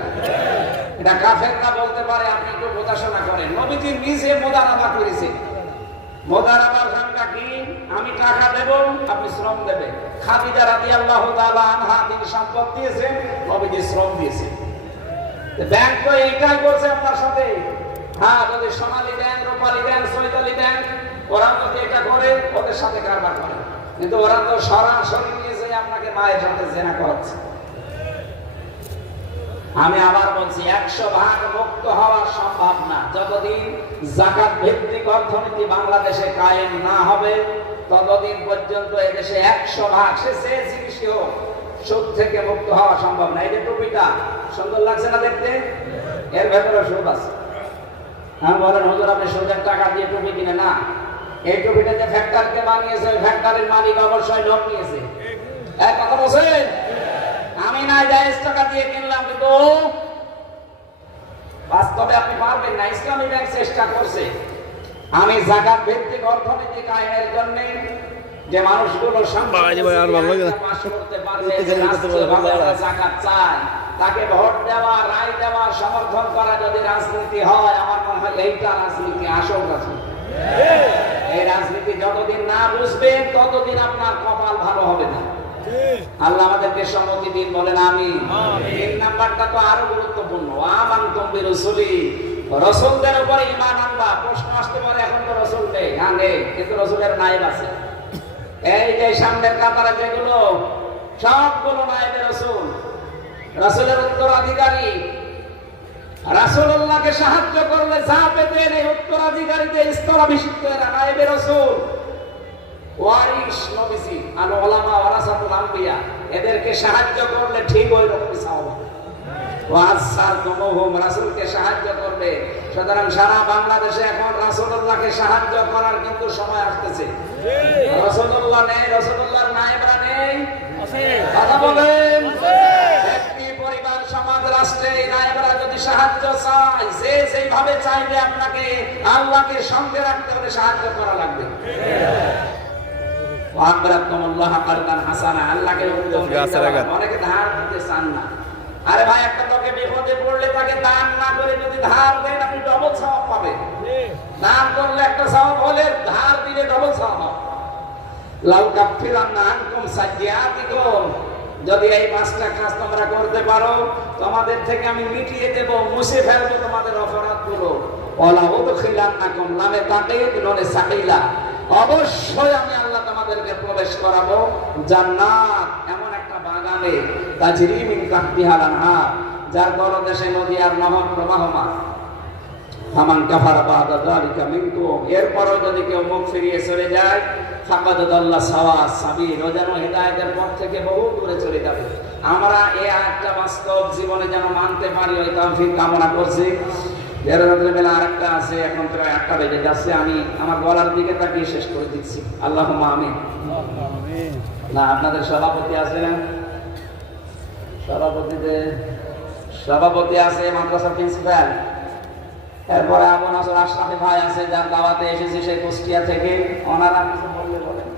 এটা কাফেররা বলতে পারে, আপনি একটু বোঝাশোনা করেন। নবীজি নিজে মুদারাবা করেছে। মুদারাবার নামটা কি? আমি টাকা দেব, আপনি শ্রম দেবেন। খাদিজা রাদিয়াল্লাহু তাআলা আনহা তিনি সম্পদ দিয়েছেন, নবীজি শ্রম দিয়েছেন। ব্যাংক তো এইটাই করছে আপনার সাথে। হ্যাঁ, যদি সোনালী ব্যাংক, রূপালী ব্যাংক, চৈতালি ব্যাংক, ওরা যদি এটা করে ওদের সাথে কারবার করে, কিন্তু ওরা তো সরাসরি নিয়েছে আপনাকে মায়ের সাথে জেনা করাচ্ছে। আমি আবার বলছি, 100% মুক্ত হওয়া সম্ভব না। যতদিন যাকাত ভিত্তিক অর্থনীতি বাংলাদেশে কায়েম না হবে, ততদিন পর্যন্ত এদেশে 100% সে চিকিৎসা হোক, সুদ থেকে মুক্ত হওয়া সম্ভব না। এই যে টুপিটা সুন্দর লাগছে না দেখতে? এর ভেতরে সুদ আছে। আমি বলেন হুজুর আপনি সুদের টাকা দিয়ে টুপি কিনে না। এই টুপিটা যে ফ্যাক্টরিকে বানিয়েছে, ফ্যাক্টরির মালিক অবশ্যই লোক নিয়েছে। এক কথা বলছেন? আমি না জায়েজ টাকা দিয়ে কিনলাম, কিন্তু বাস্তবে আপনি পারবেন না। ইসলামী ব্যাংক চেষ্টা করছে। আমি যাকাত ভিত্তিক অর্থনীতি কায়েমের জন্য যে মানুষগুলো পাশ করতে পারবে, যাকাত চায়, তাকে ভোট দেওয়া, রায় দেওয়া, সমর্থন করা যদি রাজনীতি হয়, আমার মনে হয় এইটা রাজনীতি, আসল রাজনীতি। এই রাজনীতি যতদিন না বুঝবেন, ততদিন আপনার কপাল ভালো হবে না। আল্লাহ আমাদেরকে সম্মতি দিন, বলেন আমিন। 3 নাম্বারটা তো আরো গুরুত্বপূর্ণ। আমানতুম বিরসুলি, রাসূলদের উপর ঈমান আনবা। প্রশ্ন আসতে পারে, এখন তো রাসূল নেই। হ্যাঁ নেই, কিন্তু রাসূলের নায়েব আছে। এই যে সামনের কাতারে যেগুলো, সবগুলো নায়েবে রাসূল, রাসূলের উত্তরাধিকারী। রাসূলুল্লাহকে সাহায্য করলে যা পেতেন, এই উত্তরাধিকারীদের স্তরাভিষিক্ত এরা নায়েবে রাসূল, ওয়ারিস নবীজি। আর উলামা ওয়ারাসাতুল আম্বিয়া, এদেরকে সাহায্য করলে ঠিক ওই রকম সওয়াব। ওয়াসারতুমুহুম, রাসূলকে সাহায্য করবে। সুতরাং সারা বাংলাদেশে এখন রাসূলুল্লাহকে সাহায্য করার কিন্তু সময় আসতেছে। রাসূলুল্লাহ নেই, রাসূলুল্লাহর নায়েবরা নেই, আছে। কথা বলেন। ব্যক্তি, পরিবার, সমাজ, রাষ্ট্রে এই নায়েবরা যদি সাহায্য চায়, যে যেভাবে চাইবে আপনাকে আল্লাহকে সঙ্গে রাখতে হলে সাহায্য করা লাগবে। অনেকে ধার দিতে চান না। আরে ভাই, একটা লোকে বিপদে পড়লে তাকে দান না করে যদি ধার দেন, আপনি ডবল সওয়াব পাবেন। দান করলে একটা সওয়াব হলে, ধার দিলে ডবল সওয়াব। লাউ কাফিরান্না আনকুম সাইয়্যাতিকুম, যদি এই 5টা কাজ তোমরা করতে পারো, তোমাদের থেকে আমি মিটিয়ে দেব, মুছে ফেলবো তোমাদের অপরাধগুলো। ওয়ালা উদখিলান্নাকুম, লামে তাকিদ নুনে সাকিলা, অবশ্যই আমি আল্লাহ তোমাদেরকে প্রবেশ করাবো জান্নাত, এমন একটা বাগানে, তাজরি মিন তাহতিহাল আনহার, যার তলদেশে নদী আর নহর প্রবাহমান। ফামান কাফারা বাদা যালিকা মিনকুম, এরপরও যদি কেউ মুখ ফিরিয়ে চলে যায়, ফাকাদ দাল্লা সাওয়া সাবিল, ও যেন হেদায়েতের পথ থেকে বহু দূরে চলে যাবে। আমরা এই আয়াতটা বাস্তব জীবনে যেন মানতে পারি, ওই তৌফিক কামনা করছি। এর বেলা আরেকটা আছে, এখন প্রায় 8টা বেজে যাচ্ছে। আমি আমার গলার দিকে তাকিয়ে শেষ করে দিচ্ছি। আল্লাহুম্মা আমিন। না আপনাদের সভাপতি আছে না? সভাপতি আছে মাদ্রাসা প্রিন্সিপাল, এরপরে আবু নাসর আশরাফি ভাই আছে যার দাওয়াতে এসেছি সেই কুষ্টিয়া থেকে। ওনারা কিছু বললে বলেন।